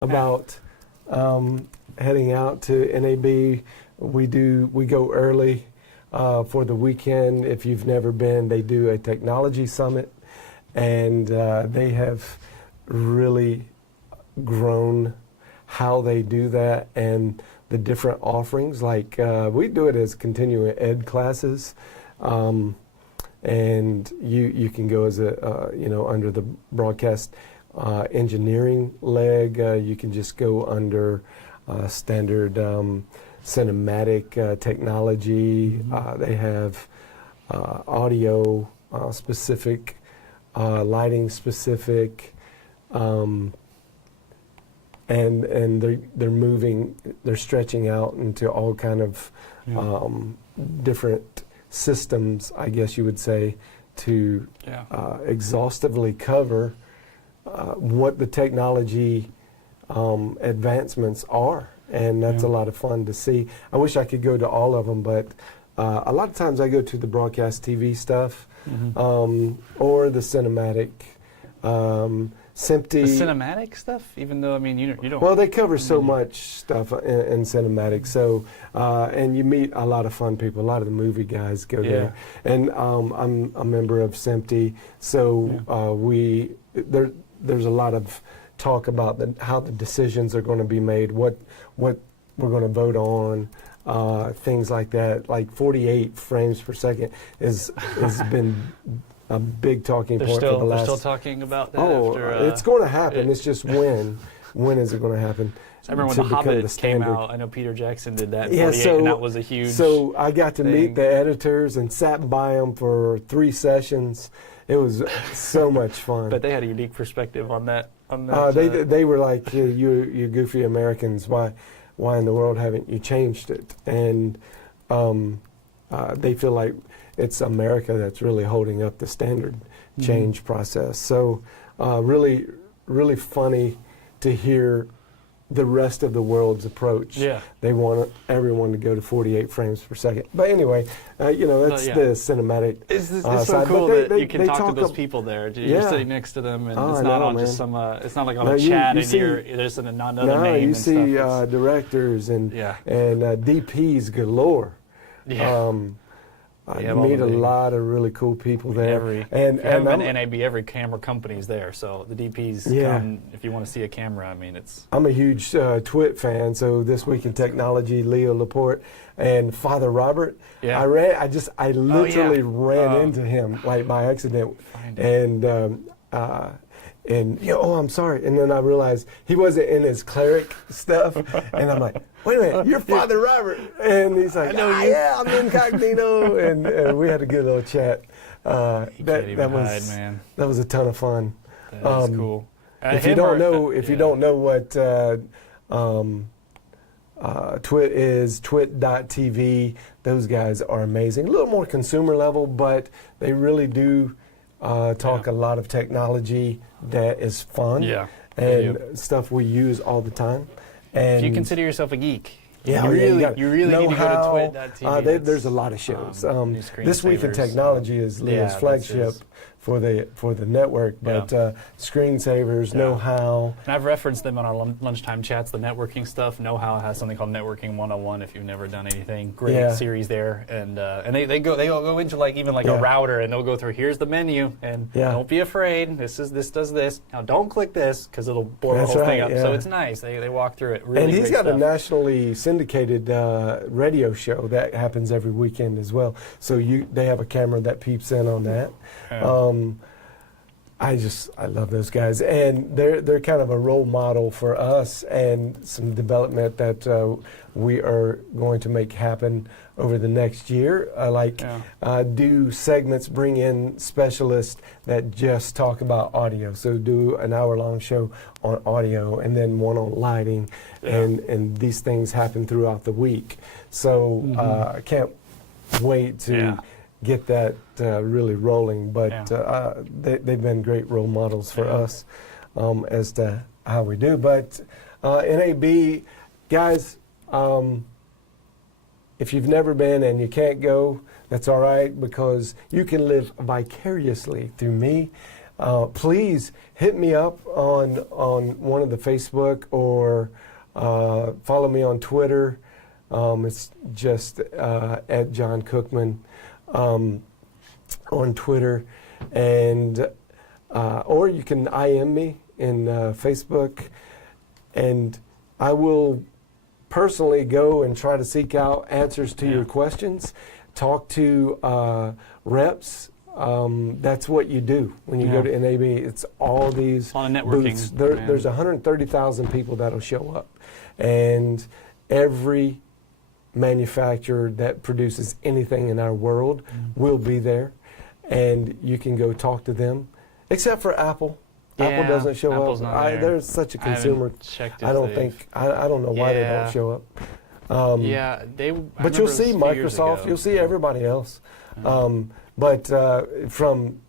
about heading out to NAB. We go early for the weekend. If you've never been, they do a technology summit, and they have really grown how they do that and the different offerings. Like we do it as continuing ed classes, and you can go as a under the broadcast engineering leg. You can just go under standard cinematic technology. They have audio specific, lighting specific, and they're stretching out into all kind of different systems, I guess you would say, to exhaustively cover what the technology advancements are, and that's a lot of fun to see. I wish I could go to all of them, but a lot of times I go to the broadcast TV stuff or the cinematic. SMPTE. The cinematic stuff, even though you don't. Well, they cover so much stuff in cinematic. So, and you meet a lot of fun people. A lot of the movie guys go there, and I'm a member of SMPTE. So there's a lot of talk about how the decisions are going to be made, what we're going to vote on, things like that. Like 48 frames per second has been a big talking point for the last. They're still talking about that. It's going to happen. It's just when. When is it going to happen? I remember when The Hobbit came out. I know Peter Jackson did that in 48, and that was a huge. So I got to meet the editors and sat by them for 3 sessions. It was so much fun. But they had a unique perspective on that. They were like, you goofy Americans, why in the world haven't you changed it? And they feel like it's America that's really holding up the standard change process. So really, really funny to hear the rest of the world's approach. Yeah. They want everyone to go to 48 frames per second. But anyway, that's the cinematic It's so side. cool but that you can talk to those people there. You're sitting next to them, and it's not on just some. It's not like on a chat, and there's another name. No, you and see stuff. Directors and DPs galore. Yeah. You meet a lot of really cool people there. If you haven't been to NAB, every camera company's there. So the DPs come if you want to see a camera. it's. I'm a huge Twit fan. So This Week in Technology, Leo Laporte and Father Robert. Yeah. I literally ran into him like by accident, and I'm sorry. And then I realized he wasn't in his cleric stuff, and I'm like, wait a minute, you're Father Robert. And he's like, yeah, I'm incognito. and we had a good little chat. That was a ton of fun. That is cool. If you don't know what Twit is, twit.tv, those guys are amazing. A little more consumer level, but they really do talk a lot of technology that is fun and stuff we use all the time. And if you consider yourself a geek, you really need to go to twit.tv. There's a lot of shows. This Week in Technology is Leo's flagship for the network, but Screensavers, Know-How. And I've referenced them on our lunchtime chats, the networking stuff. Know-How has something called Networking 101 if you've never done anything. Great series there. And they go into a router, and they'll go through, here's the menu, and don't be afraid, this does this. Now don't click this, because it'll blow the whole thing up. So it's nice. They walk through it. Really and he's got stuff. a nationally syndicated radio show that happens every weekend as well. So they have a camera that peeps in on that. I love those guys, and they're kind of a role model for us, and some development that we are going to make happen over the next year. Do segments, bring in specialists that just talk about audio. So do an hour-long show on audio, and then one on lighting, and these things happen throughout the week. So I can't wait to get that really rolling, but they've been great role models for us as to how we do. But NAB, guys, if you've never been and you can't go, that's all right, because you can live vicariously through me. please hit me up on one of the Facebook or follow me on Twitter. It's just at John Cookman on Twitter, and or you can IM me in Facebook, and I will personally go and try to seek out answers to your questions. Talk to reps. That's what you do when you go to NAB. It's all these booths. There's 130,000 people that'll show up, and every manufacturer that produces anything in our world will be there, and you can go talk to them, except for Apple. Apple doesn't show Apple's up. Not there. There's such a consumer. I don't know why they don't show up. But you'll see Microsoft. You'll see everybody else. But from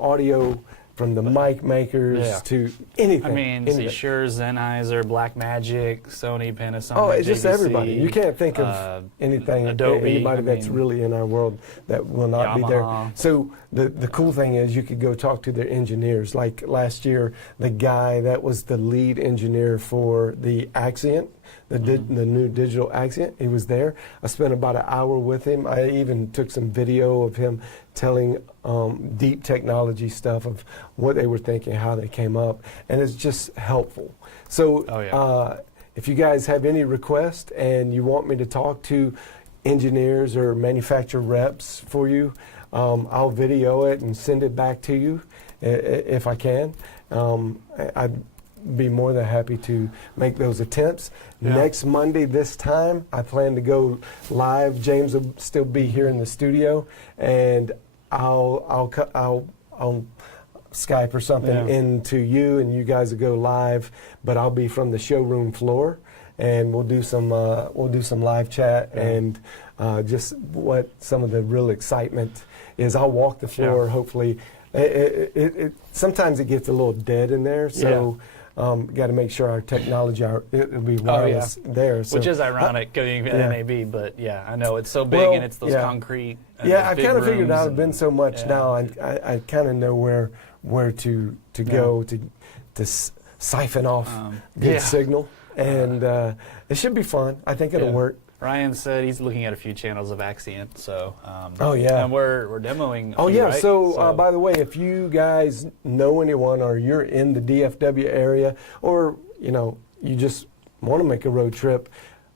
audio, from the mic makers to anything. I mean, see Shure, Sennheiser, Blackmagic, Sony, Panasonic. Oh, it's just JVC, everybody. You can't think of anything, Adobe, anybody that's really in our world that will not be there. So the cool thing is you could go talk to their engineers. Like last year, the guy that was the lead engineer for the Axient, the new digital Axient, he was there. I spent about an hour with him. I even took some video of him telling deep technology stuff of what they were thinking, how they came up, and it's just helpful. So if you guys have any requests and you want me to talk to engineers or manufacturer reps for you, I'll video it and send it back to you if I can. I'd be more than happy to make those attempts. Next Monday this time, I plan to go live. James will still be here in the studio, and I'll Skype or something into you, and you guys will go live. But I'll be from the showroom floor, and we'll do some live chat and just what some of the real excitement is. I'll walk the floor. Hopefully, sometimes it gets a little dead in there, so. Got to make sure our technology, it'll be wireless there. So, which is ironic going at NAB, but I know it's so big and it's those concrete. I've kind of figured out. It's been so much now. I kind of know where to go to siphon off good signal, and it should be fun. I think it'll work. Ryan said he's looking at a few channels of Axient, so and we're demoing. Right? So by the way, if you guys know anyone or you're in the DFW area, or you just want to make a road trip,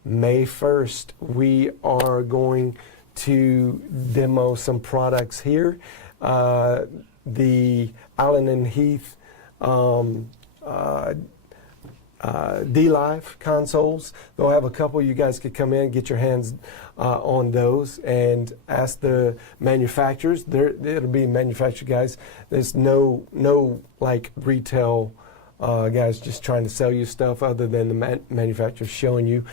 May 1st we are going to demo some products here. The Allen and Heath D-Live consoles. They'll have a couple. You guys could come in, get your hands on those, and ask the manufacturers. It'll be manufactured guys. There's no like retail guys just trying to sell you stuff other than the manufacturers showing you.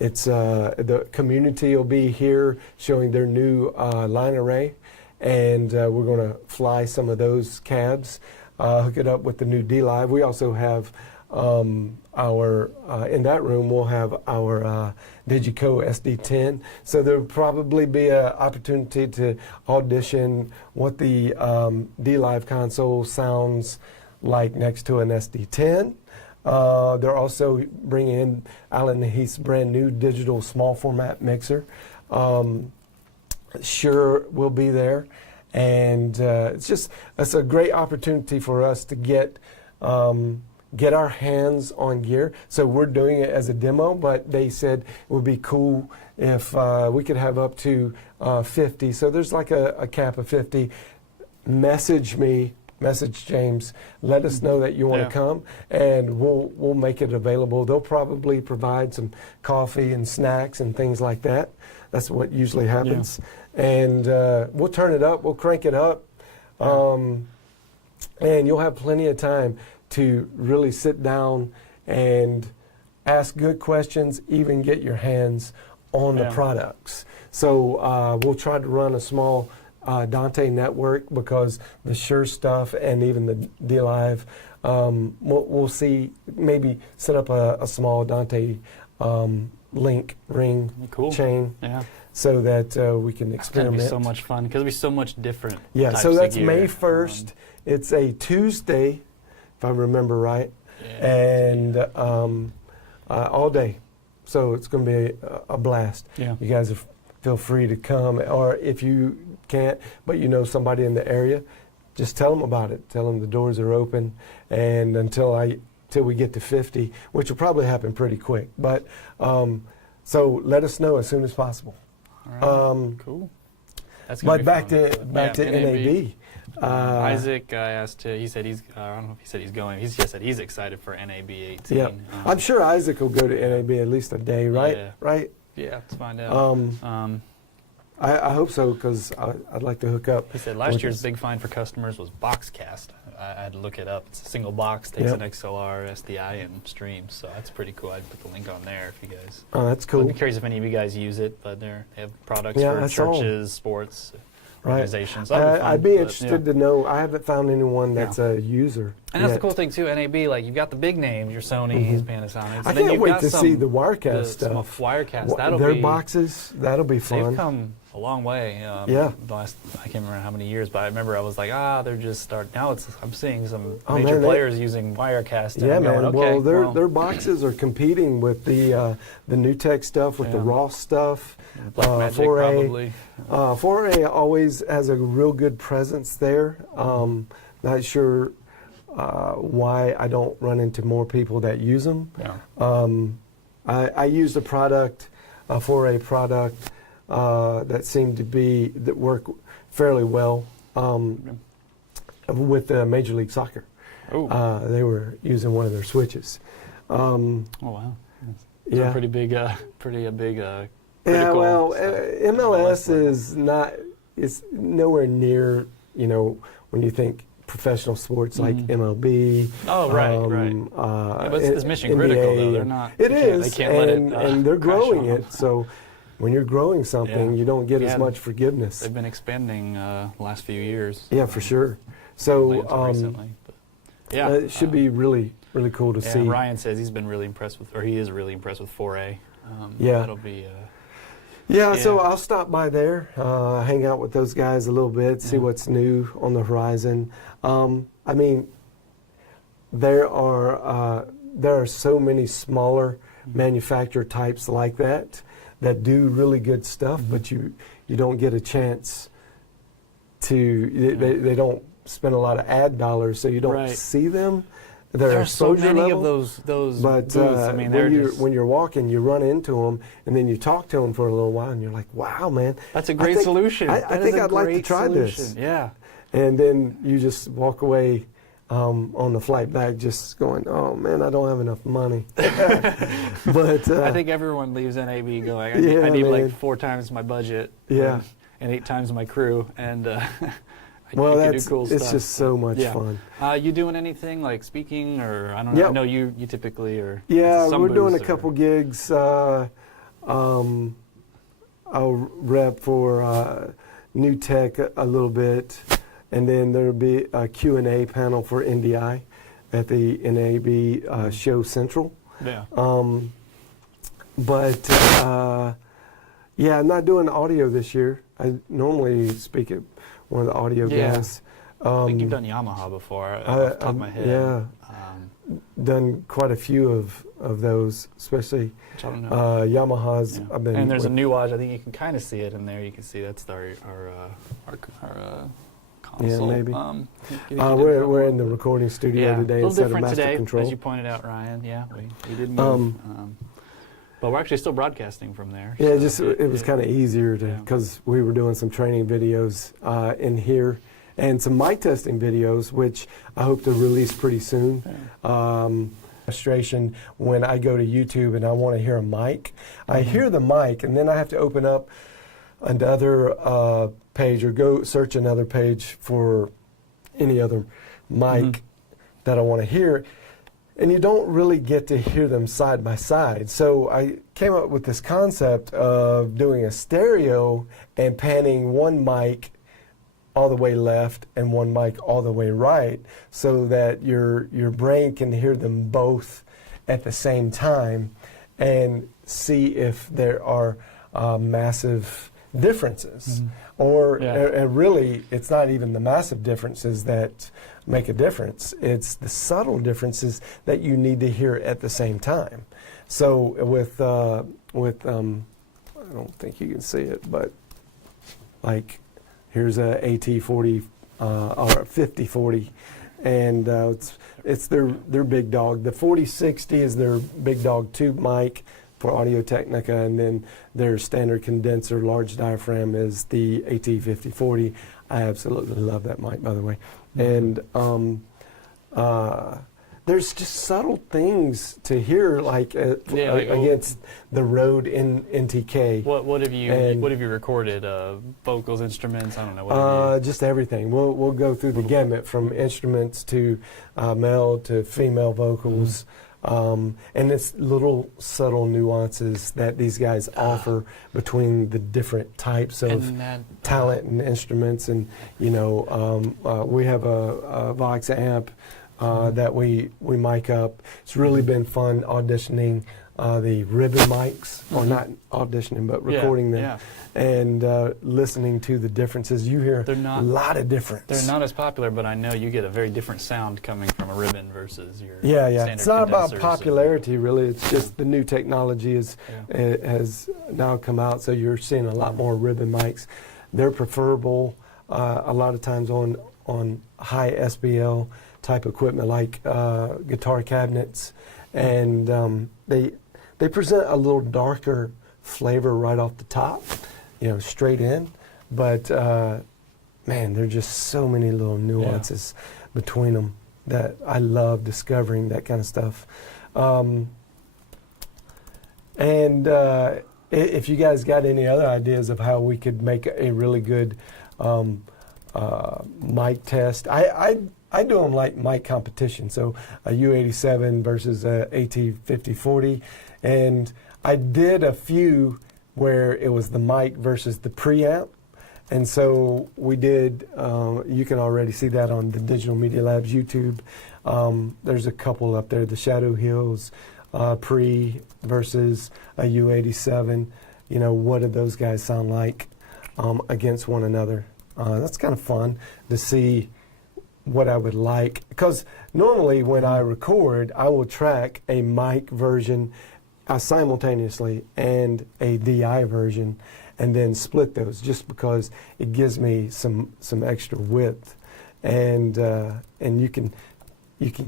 It's the community will be here showing their new line array, and we're going to fly some of those cabs, hook it up with the new D-Live. We also have in that room we'll have our Digico SD10, so there'll probably be an opportunity to audition what the D-Live console sounds like next to an SD10. They're also bringing in Allen & Heath's brand new digital small format mixer. Shure will be there, and it's a great opportunity for us to get our hands on gear. So we're doing it as a demo, but they said it would be cool if we could have up to 50. So there's like a cap of 50. Message James, let us know that you want to come, and we'll make it available. They'll probably provide some coffee and snacks and things like that. That's what usually happens. And we'll turn it up, we'll crank it up, and you'll have plenty of time to really sit down and ask good questions, even get your hands on the products. So we'll try to run a small Dante network, because the Shure stuff and even the D-Live, we'll see, maybe set up a small Dante link ring Cool. chain. Yeah. So that we can It's going to experiment. be so much fun because it'll be so much different. Yeah, types so of that's gear. May 1st. It's a Tuesday, if I remember right, Yeah. and all day. So it's going to be a blast. Yeah. You guys feel free to come, or if you can't, but you know somebody in the area, just tell them about it. Tell them the doors are open, and until we get to 50, which will probably happen pretty quick. But so let us know as soon as possible. All right. Cool. That's gonna But be back fun. to NAB. Isaac, I asked. He said he's. I don't know if he said he's going. He's just said he's excited for NAB 18. Yeah, I'm sure Isaac will go to NAB at least a day, right? Yeah. Right. Yeah, let's find out. I hope so because I'd like to hook up. He said last year's big find for customers was Boxcast. I had to look it up. It's a single box, takes an XLR, SDI, and streams. So that's pretty cool. I'd put the link on there if you guys. Oh, that's cool. I'd be curious if any of you guys use it, but they have products Yeah, for I saw 'em. churches, sports, Right. organizations. So that'd I'd fun, be but, interested to know. I haven't found anyone that's Yeah. a user. And that's the yet. cool thing too. NAB, like you've got the big names, your Sony's, Panasonics. I and then can't you've wait got to see the Wirecast some stuff. Wirecast. That'll Their be boxes, that'll be They've fun. come a long way. Yeah. The last, I can't remember how many years, but I remember I was like, they're just starting. Now I'm seeing some Oh, major man, players using Wirecast. And Yeah, I'm going, man. okay, Well, their boxes are competing with the New Tech stuff, with the Yeah. Ross stuff. Blackmagic 4A, probably. 4A always has a real good presence there. Not sure why I don't run into more people that use them. Yeah. I used a product, a 4A product, that seemed that work fairly well with Major League Soccer. Oh. They were using one of their switches. Oh wow. It's Yeah. a pretty big. Yeah, well, critical MLS level. is not. It's nowhere near. When you think professional sports like MLB. Oh, right. Yeah, but it's mission critical though. They're not. It They is, can't let it. and they're crash growing on them. it. So when you're growing something, Yeah. you don't get Yeah. as much forgiveness. They've been expanding the last few years. Yeah, for sure. Only So until recently. But yeah, it should be really, really cool to Yeah, see. Ryan says he's been really impressed with, or he is really impressed with 4A. Yeah. That'll be. Yeah, so Yeah. I'll stop by there, hang out with those guys a little bit, see Yeah. what's new on the horizon. I mean, there are so many smaller manufacturer types like that do really good stuff, but you don't get a chance to. They don't spend a lot of ad dollars, so you don't Right. see them. Their There are so exposure many level, of those but booths. I mean, when you're walking, you run into them, and then you talk to them for a little while, and you're like, "Wow, man, that's a great think- solution. I That think is a I'd like to great try this." solution. Yeah. And then you just walk away on the flight back, just going, "Oh man, I don't have enough money." But I think everyone leaves NAB going, Yeah, I need man. like 4 times my budget. Yeah. And 8 times my crew, and well, you can do cool it's stuff. just so much Yeah. fun. You doing anything like speaking, or I don't know? Yep. I know you typically are. Yeah, some we're doing a booths couple gigs. I'll rep for New Tech a little bit, and then there'll be a Q&A panel for NDI at the NAB Show Central. Yeah. But yeah, I'm not doing audio this year. I normally speak at one of the audio Yeah. guys. I think you've done Yamaha before, off the top of my head. Yeah, done quite a few of those, especially which I don't know. Yamahas. Yeah. I've been And there's a with- new watch. I think you can kind of see it in there. You can see that's our console. maybe. You did we're in the recording studio yeah, today a little instead of different Master today, Control. as you pointed out, Ryan. Yeah, we did move. But we're actually still broadcasting from there. Yeah, so just it was kind of easier Yeah. because we were doing some training videos in here and some mic testing videos, which I hope to release pretty soon. Frustration when I go to YouTube and I want to hear a mic. I hear the mic and then I have to open up another page or go search another page for any other mic that I want to hear. And you don't really get to hear them side by side. So I came up with this concept of doing a stereo and panning one mic all the way left and one mic all the way right so that your brain can hear them both at the same time. and see if there are massive differences. Or really, it's not even the massive differences that make a difference. It's the subtle differences that you need to hear at the same time. So with I don't think you can see it, but like here's a AT40 or 5040, and it's their big dog. The 4060 is their big dog tube mic for Audio-Technica, and then their standard condenser large diaphragm is the AT5040. I absolutely love that mic, by the way. And there's just subtle things to hear, like against the Rode NTK. What have you recorded? Vocals, instruments? I don't know. Just everything. We'll go through the gamut from instruments to male to female vocals. And it's little subtle nuances that these guys offer between the different types of talent and instruments. And, you know, we have a Vox amp that we mic up. It's really been fun auditioning the ribbon mics, or not auditioning, but recording them, and listening to the differences. You hear a lot of difference. They're not as popular, but I know you get a very different sound coming from a ribbon versus your standard It's not about popularity, really. It's just the new technology has now come out, so you're seeing a lot more ribbon mics. They're preferable a lot of times on high SPL type equipment like guitar cabinets, and they present a little darker flavor right off the top, you know, straight in. But man, there are just so many little nuances between them that I love discovering that kind of stuff. And if you guys got any other ideas of how we could make a really good mic test, I do them like mic competition, so a U87 versus a AT5040, and I did a few where it was the mic versus the preamp, and so we did, you can already see that on the Digital Media Labs YouTube. There's a couple up there, the Shadow Hills pre versus a U87. You know, what did those guys sound like against one another? That's kind of fun to see what I would like, because normally when I record, I will track a mic version simultaneously and a DI version, and then split those, just because it gives me some extra width, and you can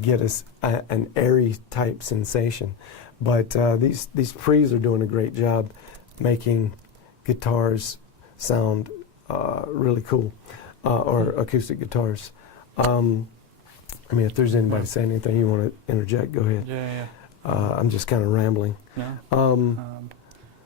get an airy type sensation. But these pre's are doing a great job making guitars sound really cool, or acoustic guitars. I mean, if there's anybody saying anything you want to interject, go ahead. I'm just kind of rambling. No.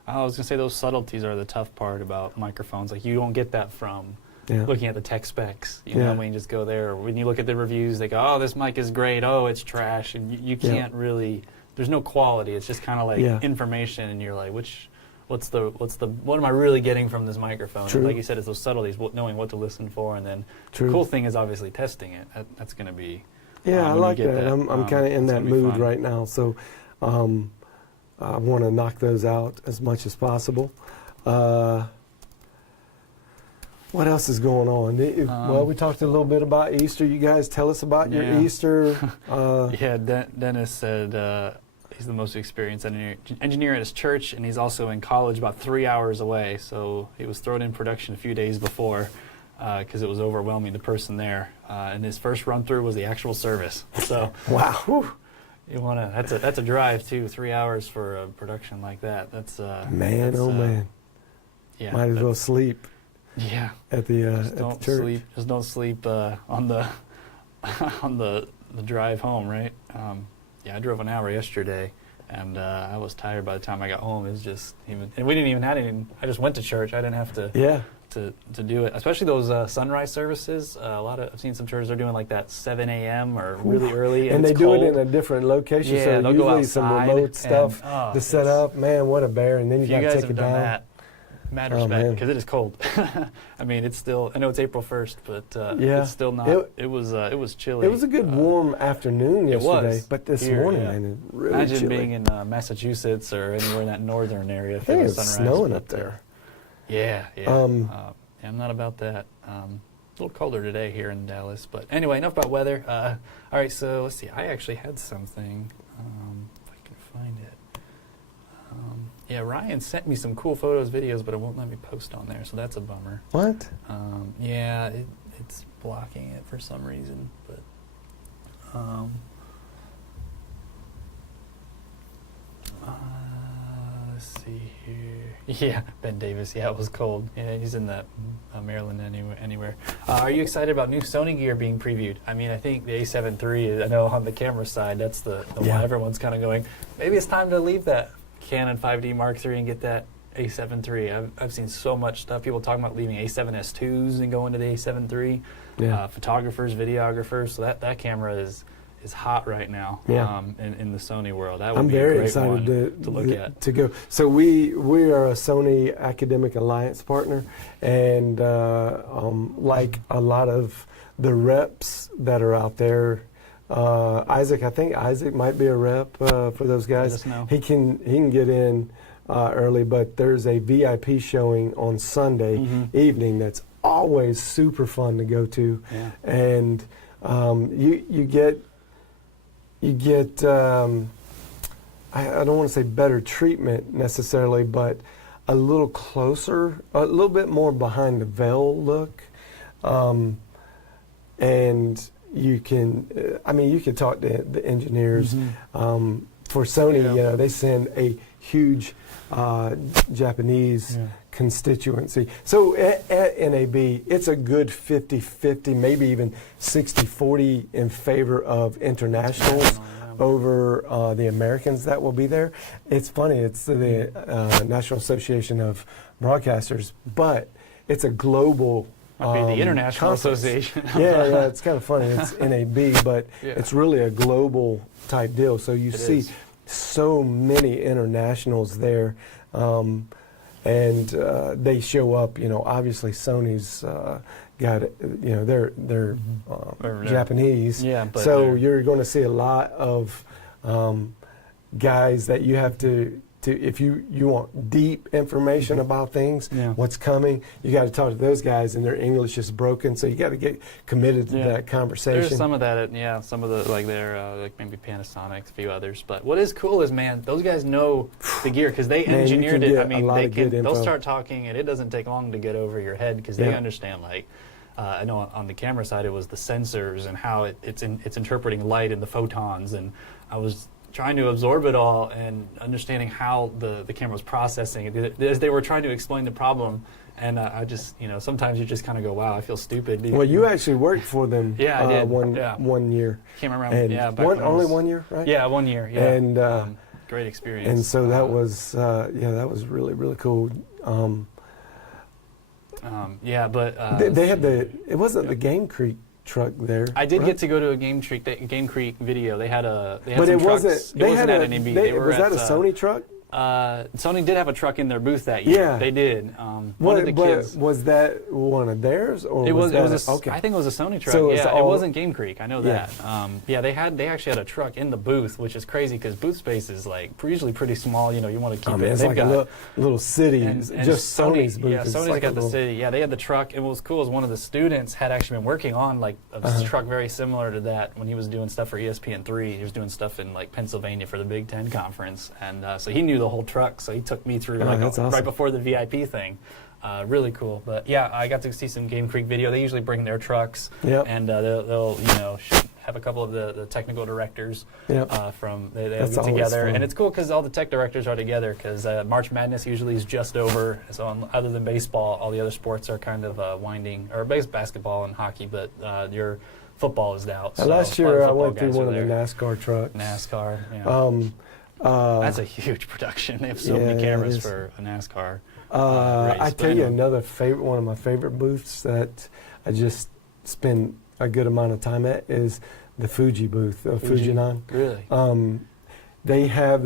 I was going to say those subtleties are the tough part about microphones. Like, you don't get that from looking at the tech specs. You know, when you just go there, or when you look at the reviews, they go, oh, this mic is great, oh, it's trash. And you can't really, there's no quality. It's just kind of like information, and you're like, what am I really getting from this microphone? And like you said, it's those subtleties, knowing what to listen for, and then the cool thing is obviously testing it. That's going to be I like that. I'm kind of in that mood right now, so I want to knock those out as much as possible. What else is going on? Well, we talked a little bit about Easter. You guys tell us about your Easter. Dennis said he's the most experienced engineer at his church, and he's also in college about 3 hours away. So he was thrown in production a few days before because it was overwhelming, the person there. And his first run through was the actual service. So wow, you want to? That's a drive too. 3 hours for a production like that. That's man. Yeah, might as well sleep. Yeah, at the church. Just don't sleep on the on the drive home, right? I drove an hour yesterday, and I was tired by the time I got home. It was just and we didn't even have any. I just went to church. I didn't have to to do it. Especially those sunrise services. I've seen some churches are doing like that 7 a.m. or really early, and they do it in a different location. Yeah, so they'll usually go outside some remote stuff to set up. Man, what a bear! And then you got to take it down. That. Mad respect, because it is cold. I mean, it's still. I know it's April 1st, but it's still not. It was chilly. It was a good warm afternoon yesterday, but this morning, yeah. Man, it really Imagine chilly. being in Massachusetts or anywhere in that northern area. I think it's snowing up there. Yeah. I'm not about that. A little colder today here in Dallas, but anyway, enough about weather. All right, so let's see. I actually had something. If I can find it. Yeah, Ryan sent me some cool photos, videos, but it won't let me post on there, so that's a bummer. What? Yeah, it's blocking it for some reason, but let's see here. Yeah, Ben Davis. Yeah, it was cold. Yeah, he's in that Maryland anywhere. Are you excited about new Sony gear being previewed? I mean, I think the A7 III, I know on the camera side, that's the one everyone's kind of going, maybe it's time to leave that Canon 5D Mark III and get that A7 III. I've seen so much stuff. People talking about leaving A7S2s and going to the A7 III. Yeah. Photographers, videographers. So that camera is hot right now. Yeah. In the Sony world. That would be very a great excited one to look at. To go. So we are a Sony Academic Alliance partner, and like a lot of the reps that are out there. Isaac, I think Isaac might be a rep for those guys. Let us know. He can get in early, but there's a VIP showing on Sunday evening that's always super fun to go to, and you get I don't want to say better treatment necessarily, but a little closer, a little bit more behind the veil look, and you can, you can talk to the engineers. For Sony, they send a huge Japanese constituency. So at NAB, it's a good 50-50, maybe even 60-40 in favor of internationals over the Americans that will be there. It's funny, it's the National Association of Broadcasters, but it's a global the International conference. Association. yeah, it's kind of funny. It's NAB, but it's really a global type deal. So you see so many internationals there, and they show up. Obviously Sony's got they're Japanese. Yeah, but so you're going to see a lot of guys that you have to if you want deep information about things, what's coming, you got to talk to those guys, and their English is broken, so you got to get committed to that conversation. There's some of that, some of the like maybe Panasonic, a few others. But what is cool is, man, those guys know the gear because they engineered it. I mean, they'll start talking, and it doesn't take long to get over your head because they understand. Like, I know on the camera side, it was the sensors and how it's interpreting light and the photons, and I was trying to absorb it all and understanding how the camera was processing it as they were trying to explain the problem. And I just, sometimes you just kind of go, wow, I feel stupid. Well, you actually worked for them I did. One year. Came around, and back only 1 year, right? Yeah, 1 year, And great experience. And so that was, that was really, really cool. But they had it wasn't the Game Creek truck there. I did get to go to a Game Creek video. They had but some it trucks. wasn't. It wasn't at NAB. Was that a Sony truck? Sony did have a truck in their booth that year. Yeah, they did. One of the kids. Was that one of theirs, or it was? Okay. I think it was a Sony truck. So it wasn't Game Creek. I know that. They actually had a truck in the booth, which is crazy because booth space is like usually pretty small. You want to keep it. It's like a little city. And just Sony's booth. Yeah, Sony's got the city. Yeah, they had the truck. And what was cool is one of the students had actually been working on like a truck very similar to that when he was doing stuff for ESPN3. He was doing stuff in like Pennsylvania for the Big Ten conference, and so he knew the whole truck. So he took me through awesome. Right before the VIP thing. Really cool. But yeah, I got to see some Game Creek video. They usually bring their trucks, and they'll have a couple of the technical directors they'll get together, and it's cool because all the tech directors are together because March Madness usually is just over. So other than baseball, all the other sports are kind of winding, or basketball and hockey, but your football is out. So last year I went through one of the NASCAR trucks. NASCAR, yeah. That's a huge production. They have so many cameras for a NASCAR race. I tell you another one of my favorite booths that I just spend a good amount of time at is the Fuji booth, Fujinon. Really? they have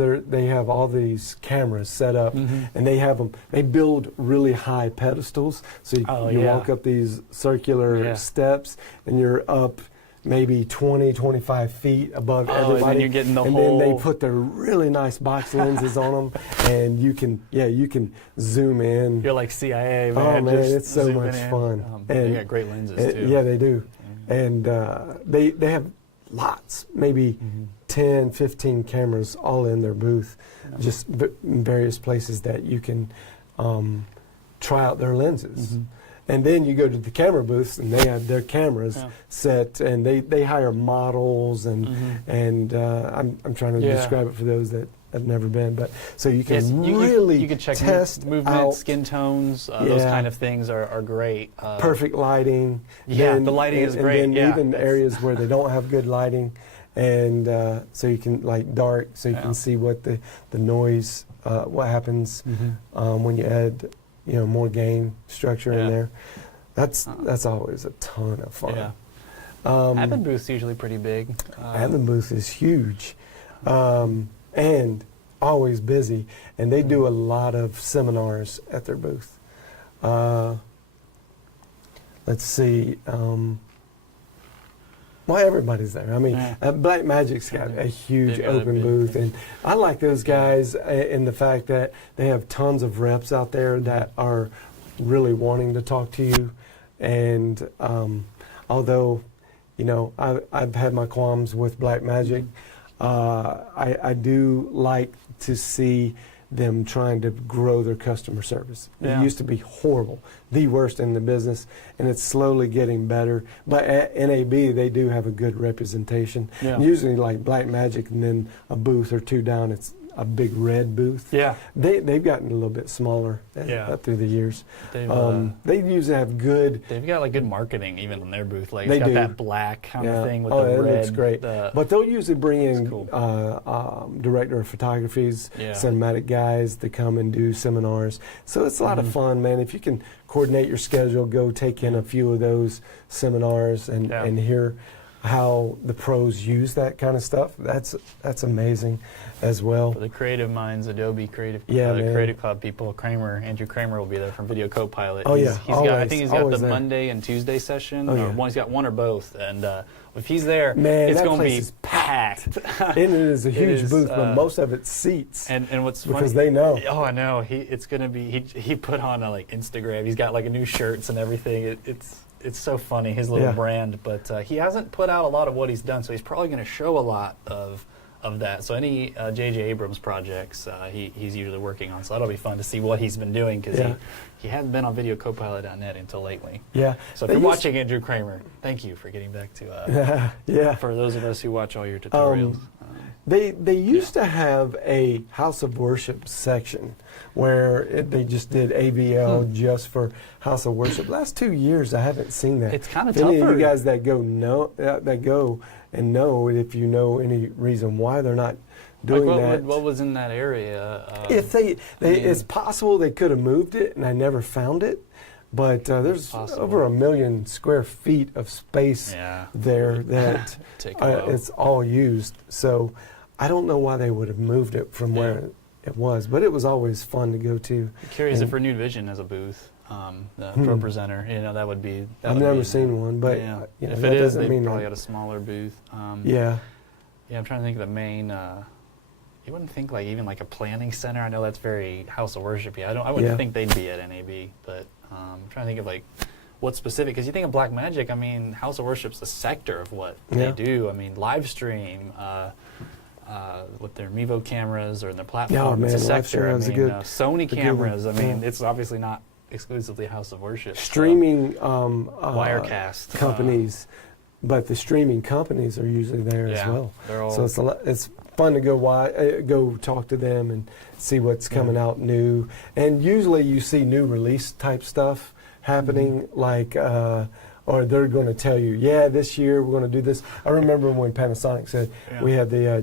all these cameras set up, and they build really high pedestals. So you walk up these circular steps, and you're up maybe 20, 25 feet above everybody. And then you're getting the and whole... then they put their really nice box lenses on them, and you can zoom in. You're like CIA, man. Oh, man, just it's so much fun. And they got great lenses, too. Yeah, they do. And they have lots, maybe 10, 15 cameras all in their booth, just in various places that you can try out their lenses. And then you go to the camera booths, and they have their cameras set, and they hire models, and I'm trying to describe it for those that have never been, but so you can you can check test movement, out, skin tones, those kind of things are great. Perfect lighting. Yeah, the lighting is great. And then even areas where they don't have good lighting, and so you can like dark, so you can see what the noise, what happens when you add more gain structure in there. That's always a ton of fun. Yeah. Admin booth's usually pretty big. Admin booth is huge, and always busy, and they do a lot of seminars at their booth. Let's see. Well, everybody's there. I mean, Black Magic's got a huge open booth, and I like those guys in the fact that they have tons of reps out there that are really wanting to talk to you. And although, I've had my qualms with Black Magic, I do like to see them trying to grow their customer service. It used to be horrible, the worst in the business, and it's slowly getting better. But at NAB, they do have a good representation. Usually like Black Magic, and then a booth or two down, it's a big red booth. They've gotten a little bit smaller through the years. They usually have good... They've got like good marketing even in their booth. Like it's got that black kind of thing with the it red. looks great. But they'll usually bring in director of photographies, cinematic guys to come and do seminars. So it's a lot of fun, man. If you can coordinate your schedule, go take in a few of those seminars and hear how the pros use that kind of stuff. That's amazing as well. For the creative minds, Adobe Creative Cloud people, Andrew Kramer will be there from Video Copilot. I think he's got the Monday and Tuesday session, he's got one or both. And if he's there, it's going to be packed. And it is a huge booth, but most of it's seats. And what's funny, because they know. Oh, I know. It's going to be. He put on like Instagram. He's got like a new shirts and everything. It's so funny, his little brand, but he hasn't put out a lot of what he's done, so he's probably going to show a lot of that. So any J.J. Abrams projects he's usually working on, so that'll be fun to see what he's been doing, because he hasn't been on VideoCopilot.net until lately. So if you're watching Andrew Kramer, thank you for getting back to for those of us who watch all your tutorials. They used to have a House of Worship section where they just did AVL just for House of Worship. Last 2 years, I haven't seen that. It's kind of tougher. Any of you guys that go and know, if you know any reason why they're not doing that. What was in that area? If it's possible they could have moved it, and I never found it. But there's over 1 million square feet of space there that it's all used. So I don't know why they would have moved it from where it was, but it was always fun to go to. I'm curious if Renewed Vision has a booth, the Pro Presenter. That would be. I've never seen one, but if it is, they probably got a smaller booth. I'm trying to think of the main. You wouldn't think like even like a planning center. I know that's very House of Worship-y. I wouldn't think they'd be at NAB, but I'm trying to think of like what's specific, because you think of Black Magic. I mean, House of Worship's a sector of what they do. I mean, live stream with their Mevo cameras or their platform. It's a sector. I mean, Sony cameras. I mean, it's obviously not exclusively House of Worship. Streaming Wirecast companies, but the streaming companies are usually there as well. So it's fun to go talk to them and see what's coming out new. And usually you see new release type stuff happening, like, or they're going to tell you, this year we're going to do this. I remember when Panasonic said we had the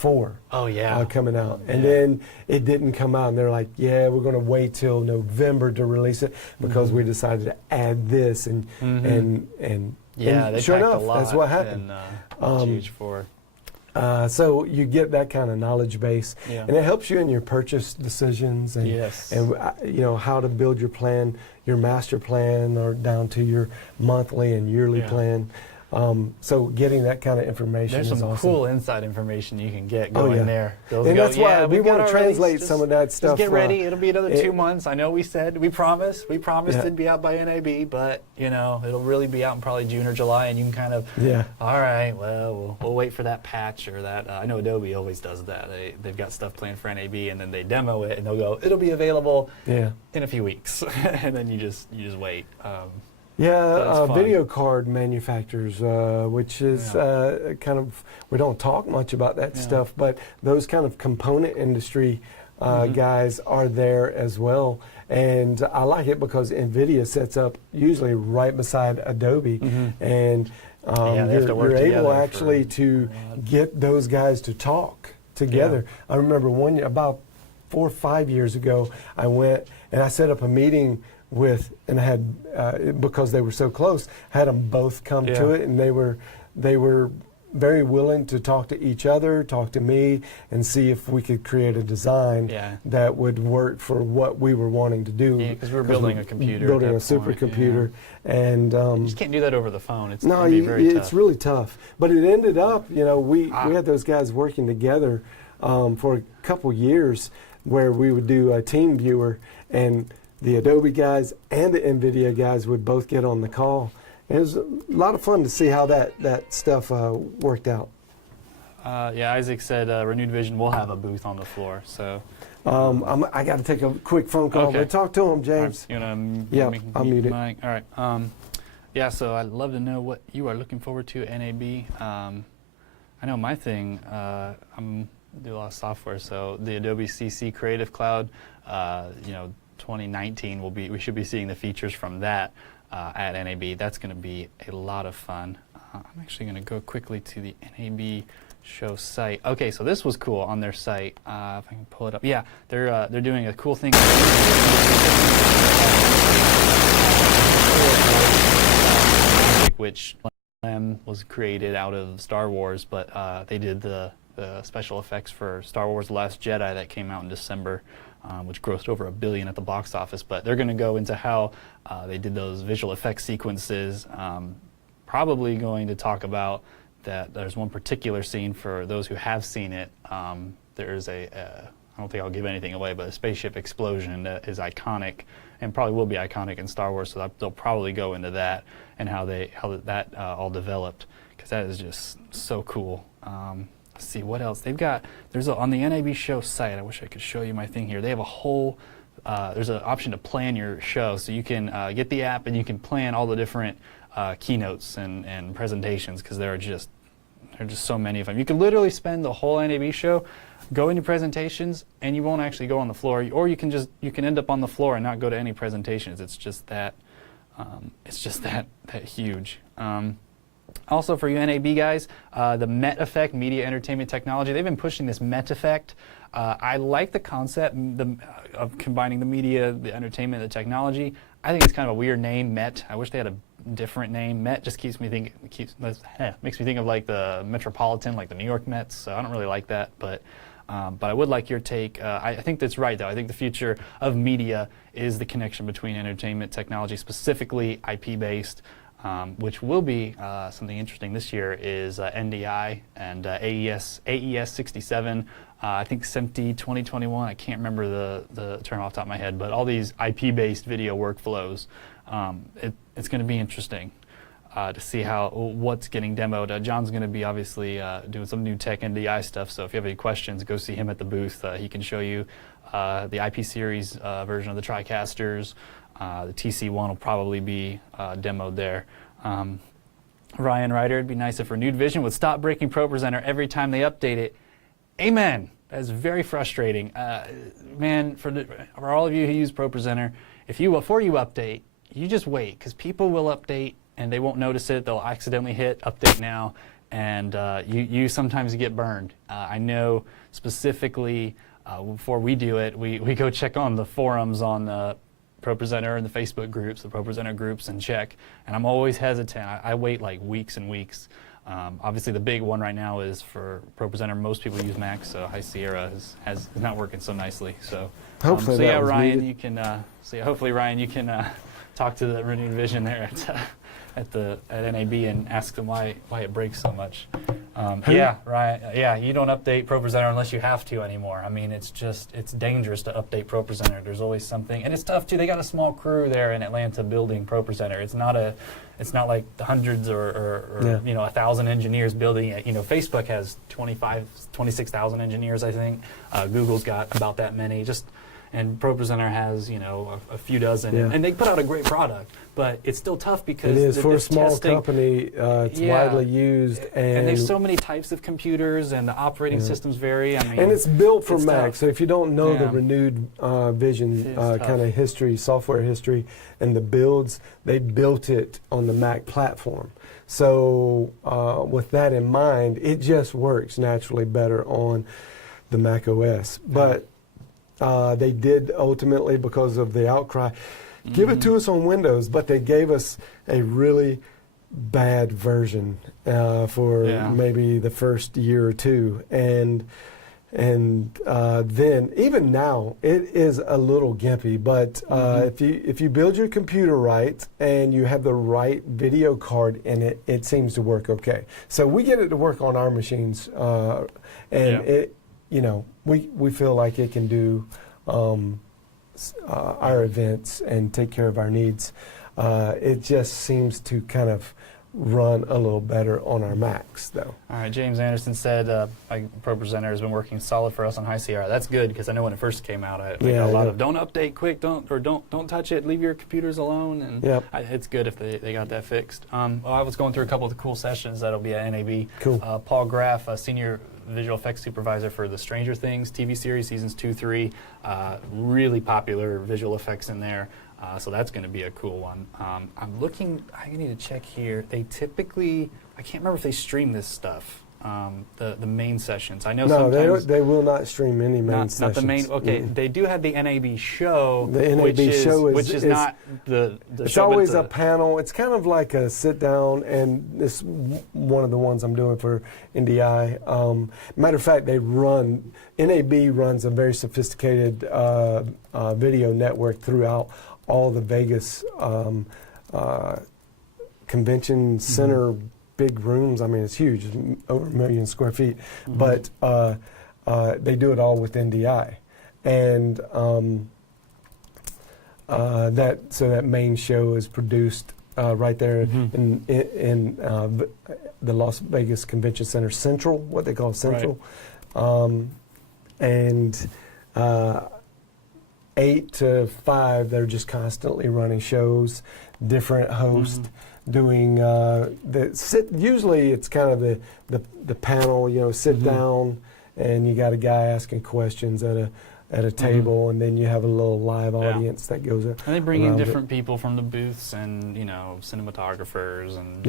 GH4 coming out. And then it didn't come out. And they're like, we're going to wait till November to release it because we decided to add this. And they sure packed enough, a lot that's what happened. in GH4. So you get that kind of knowledge base, Yeah. and it helps you in your purchase decisions and, Yes. and how to build your plan, your master plan, or down to your monthly and yearly Yeah. plan. So getting that kind of information There's is some awesome. cool inside information you can get Oh, going yeah. there. They'll And go, that's why we we've got want to our translate release. some of that stuff. Just get ready. It'll be another it- 2 months. I know we promised Yeah. it'd be out by NAB, but it'll really be out in probably June or July, and you can kind of, Yeah. all right, well, we'll wait for that patch or that. I know Adobe always does that. They've got stuff planned for NAB, and then they demo it, and they'll go, it'll be available Yeah. in a few weeks, and then you just wait. Yeah, That's fun. video card manufacturers, which is kind of, we don't talk much about that Yeah. stuff, but those kind of component industry guys are there as well. And I like it because NVIDIA sets up usually right beside Adobe. And Yeah, they have to work you're able together actually for to a lot. get those guys to talk together. I remember one year, about 4 or 5 years ago, I went and I set up a meeting with, and I had, because they were so close, had them both come to Yeah. it, and they were very willing to talk to each other, talk to me, and see if we could create a design Yeah. that would work for what we were wanting to do. Yeah, 'cause we're building a computer at building a that point, supercomputer, and You just can't do that over the phone. It's no, gonna be very it's tough. really tough. But it ended up, we had those guys working together for a couple years, where we would do a team viewer, and the Adobe guys and the NVIDIA guys would both get on the call. And it was a lot of fun to see how that stuff worked out. Isaac said Renewed Vision will have a booth on the floor. So I got to take a quick phone call, Okay. but talk to him, James. you want to Yeah, I'll mute it. Mike? All right. So I'd love to know what you are looking forward to at NAB. I know my thing. I'm do a lot of software, so the Adobe CC Creative Cloud, 2019 we should be seeing the features from that at NAB. That's going to be a lot of fun. I'm actually going to go quickly to the NAB show site. Okay, so this was cool on their site. If I can pull it up. Yeah, they're doing a cool thing. Which was created out of Star Wars, but they did the special effects for Star Wars The Last Jedi that came out in December, which grossed over $1 billion at the box office. But they're going to go into how they did those visual effects sequences. Probably going to talk about that there's one particular scene for those who have seen it. There's I don't think I'll give anything away, but a spaceship explosion that is iconic and probably will be iconic in Star Wars, so they'll probably go into that and how that all developed, because that is just so cool. Let's see what else they've got. On the NAB show site. I wish I could show you my thing here. They have a whole. There's an option to plan your show, so you can get the app and you can plan all the different keynotes and presentations, because there are just so many of them. You can literally spend the whole NAB show going to presentations, and you won't actually go on the floor, or you can end up on the floor and not go to any presentations. It's just that huge. Also for you NAB guys, the Met Effect, Media Entertainment Technology, they've been pushing this Met Effect. I like the concept of combining the media, the entertainment, the technology. I think it's kind of a weird name, Met. I wish they had a different name. Met just makes me think of like the Metropolitan, like the New York Mets. So I don't really like that, but I would like your take. I think that's right, though. I think the future of media is the connection between entertainment technology, specifically IP-based, which will be something interesting this year, is NDI and AES 67. I think SMPTE 2021. I can't remember the term off the top of my head, but all these IP-based video workflows. It's going to be interesting to see what's getting demoed. John's going to be obviously doing some new tech NDI stuff, so if you have any questions, go see him at the booth. He can show you the IP series version of the TriCasters. The TC1 will probably be demoed there. Ryan Ryder, it'd be nice if Renewed Vision would stop breaking ProPresenter every time they update it. Amen. That is very frustrating. Man, for all of you who use ProPresenter, before you update, you just wait, because people will update and they won't notice it. They'll accidentally hit update now, and you sometimes get burned. I know specifically before we do it, we go check on the forums on ProPresenter and the Facebook groups, the ProPresenter groups, and check. And I'm always hesitant. I wait like weeks and weeks Obviously, the big one right now is for ProPresenter. Most people use Mac, so High Sierra is not working so nicely. So, hopefully, so yeah, Ryan, needed. you can. Hopefully, Ryan, you can talk to the Renewed Vision there at NAB and ask them why it breaks so much. Yeah, Ryan. Yeah, you don't update ProPresenter unless you have to anymore. I mean, it's dangerous to update ProPresenter. There's always something, and it's tough too. They got a small crew there in Atlanta building ProPresenter. It's not like the hundreds or 1,000 engineers building it. Facebook has 26,000 engineers, I think. Google's got about that many. And ProPresenter has, a few dozen, and they put out a great product, but it's still tough because it is for a small testing. Company. It's widely used, and there's so many types of computers, and the operating systems vary. I mean, and it's built for Mac. Tough. So if you don't know the Renewed Vision kind of history, software history, and the builds, they built it on the Mac platform. So with that in mind, it just works naturally better on the Mac OS, but. They did ultimately, because of the outcry, give it to us on Windows, but they gave us a really bad version for maybe the first year or two, and then even now it is a little gimpy. But if you build your computer right and you have the right video card in it, it seems to work okay. So we get it to work on our machines, it. We feel like it can do our events and take care of our needs. It just seems to kind of run a little better on our Macs, though. All right, James Anderson said ProPresenter has been working solid for us on High Sierra. That's good, because I know when it first came out, I got a lot of don't update quick, don't touch it, leave your computers alone, and it's good if they got that fixed. I was going through a couple of the cool sessions that'll be at NAB. Cool. Paul Graff, Senior Visual Effects Supervisor for the Stranger Things TV series, seasons 2, 3, really popular visual effects in there. So that's going to be a cool one. I'm looking, I need to check here. They typically, I can't remember if they stream this stuff, the main sessions. I know sometimes. They will not stream any main sessions. Not the main, okay. They do have the NAB show, the NAB show which is not the it's show. It's always a panel. It's kind of like a sit down, and this one of the ones I'm doing for NDI. Matter of fact, NAB runs a very sophisticated video network throughout all the Vegas convention center big rooms. I mean, it's huge, it's over 1 million square feet. But they do it all with NDI, and that main show is produced right there in the Las Vegas Convention Center Central, what they call Central, and 8 to 5, they're just constantly running shows, different hosts, doing usually it's kind of the panel, sit down, and you got a guy asking questions at a table, and then you have a little live audience that goes around. And they bring in different people from the booths, and cinematographers and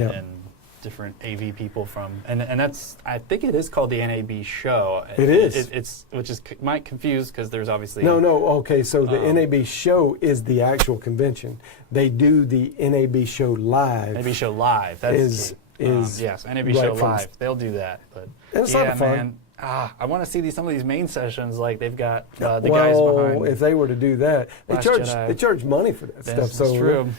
different AV people from, and that's, I think it is called the NAB show. It is. It's which is might confuse, because there's obviously okay. So the NAB show is the actual convention. They do the NAB show live. NAB show live. That is yes, NAB show live. They'll do that, but and it's not fun. Man, I want to see some of these main sessions. Like they've got the guys behind. If they were to do that, they charge money for that stuff. That's true.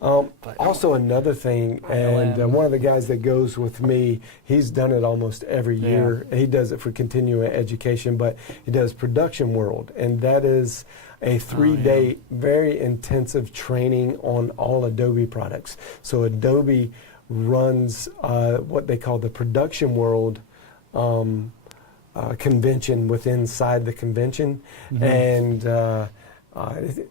Also, another thing, and one of the guys that goes with me, he's done it almost every year. He does it for continuing education, but he does Production World, and that is a 3-day, very intensive training on all Adobe products. So Adobe runs what they call the Production World convention inside the convention, and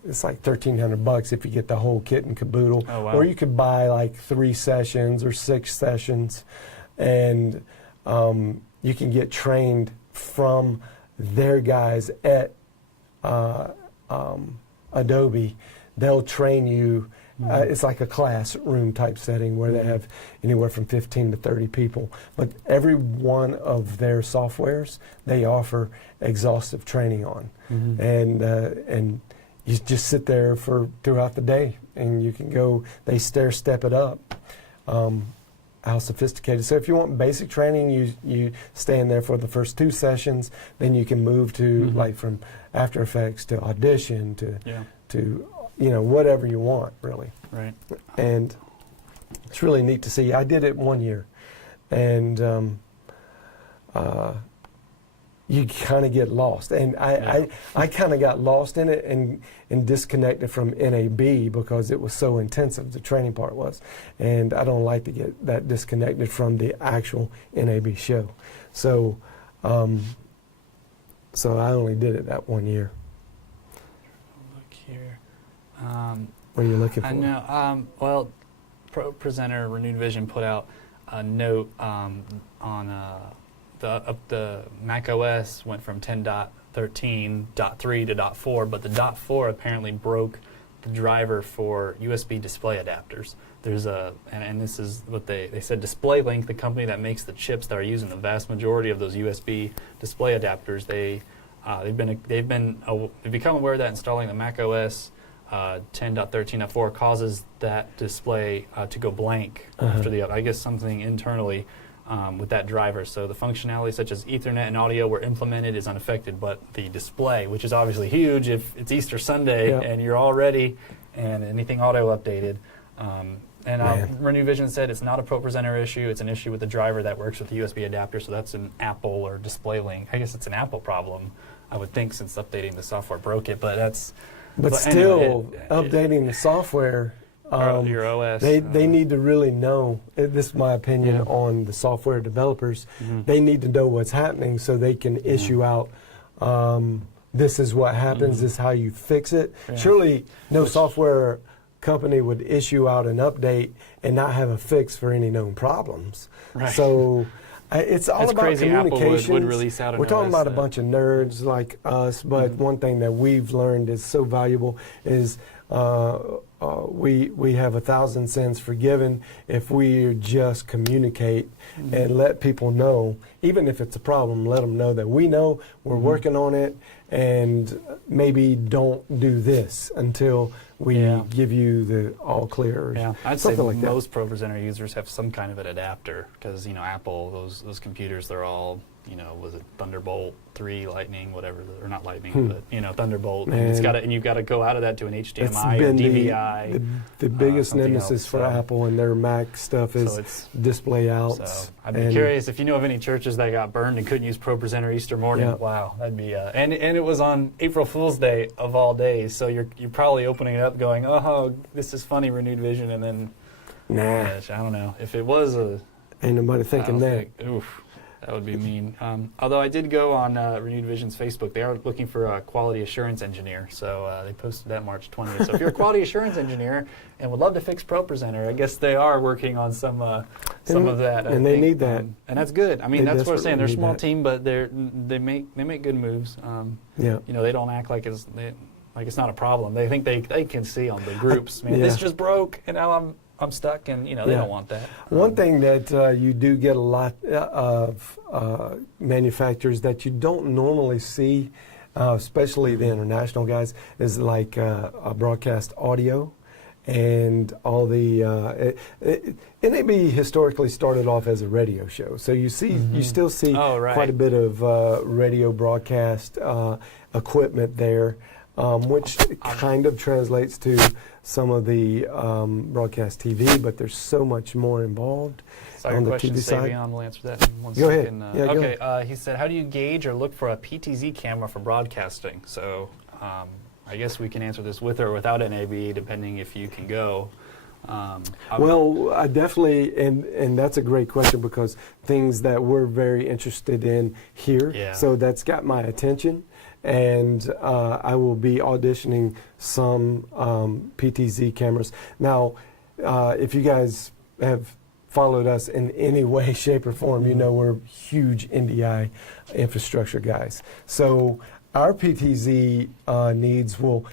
it's like $1,300 if you get the whole kit and caboodle. Oh, wow. Or you could buy like 3 sessions or 6 sessions, and you can get trained from their guys at Adobe. They'll train you. It's like a classroom type setting where they have anywhere from 15 to 30 people. But every one of their softwares they offer exhaustive training on, and you just sit there throughout the day, and you can go. They stair step it up. how sophisticated. So if you want basic training, you stay in there for the first 2 sessions. Then you can move to like from After Effects to Audition to whatever you want, really. Right. And it's really neat to see. I did it 1 year, and you kind of get lost. And I kind of got lost in it and disconnected from NAB because it was so intensive, the training part was. And I don't like to get that disconnected from the actual NAB show. So, so I only did it that 1 year. Look here. What are you looking for? I know. Well, ProPresenter Renewed Vision put out a note on the Mac OS went from 10.13.3 to .4, but the .4 apparently broke the driver for USB display adapters. There's and this is what they said. DisplayLink, the company that makes the chips that are used in the vast majority of those USB display adapters, they've become aware that installing the Mac OS 10.13.4 causes that display to go blank after the I guess something internally. With that driver. So the functionality such as Ethernet and audio were implemented is unaffected, but the display, which is obviously huge if it's Easter Sunday and you're all ready and anything auto updated. Renewed Vision said it's not a ProPresenter issue, it's an issue with the driver that works with the USB adapter, so that's an Apple or DisplayLink. I guess it's an Apple problem, I would think, since updating the software broke it, but that's... But still, updating the software... your OS. They need to really know, this is my opinion on the software developers, they need to know what's happening so they can issue out, this is what happens, this is how you fix it. Surely no software company would issue out an update and not have a fix for any known problems. Right. So it's all about crazy. communications. Apple would release out an We're talking OS about a bunch of nerds like us, but one thing that we've learned is so valuable is we have 1,000 sins forgiven if we just communicate and let people know, even if it's a problem, let them know that we know we're working on it, and maybe don't do this until we give you the all clear. Yeah, I'd say like most ProPresenter users have some kind of an adapter because Apple, those computers, they're all was it Thunderbolt 3 Lightning, whatever, or not Lightning, but Thunderbolt, and you've got to go out of that to an HDMI or DVI. The biggest nemesis else, for Apple and their Mac stuff is display outs. So I'd be curious if you know of any churches that got burned and couldn't use ProPresenter Easter morning. Yeah. Wow, that'd be and it was on April Fool's Day of all days, so you're probably opening it up going, oh, this is funny, Renewed Vision, and then gosh, I don't know if it was a. Ain't nobody thinking that. Oof. That would be mean. Although I did go on Renewed Vision's Facebook. They are looking for a quality assurance engineer. So they posted that March 20th. So if you're a quality assurance engineer and would love to fix ProPresenter, I guess they are working on some of that. And they need that. And that's good. I mean, that's what I'm saying. They're a small team, but they make good moves. They don't act like it's not a problem. They think they can see on the groups. This just broke, and now I'm stuck, and they don't want that. One thing that you do get a lot of manufacturers that you don't normally see, especially the international guys, is like broadcast audio, and all the NAB historically started off as a radio show, so you still see quite a bit of radio broadcast equipment there. Which kind of translates to some of the broadcast TV, but there's so much more involved on the TV side. Savion will answer that in one go second. Ahead. Go ahead. He said, how do you gauge or look for a PTZ camera for broadcasting? So I guess we can answer this with or without NAB, depending if you can go. Well, I definitely, and that's a great question because things that we're very interested in here, so that's got my attention. And I will be auditioning some PTZ cameras. Now, if you guys have followed us in any way, shape, or form, you know we're huge NDI infrastructure guys. So our PTZ needs will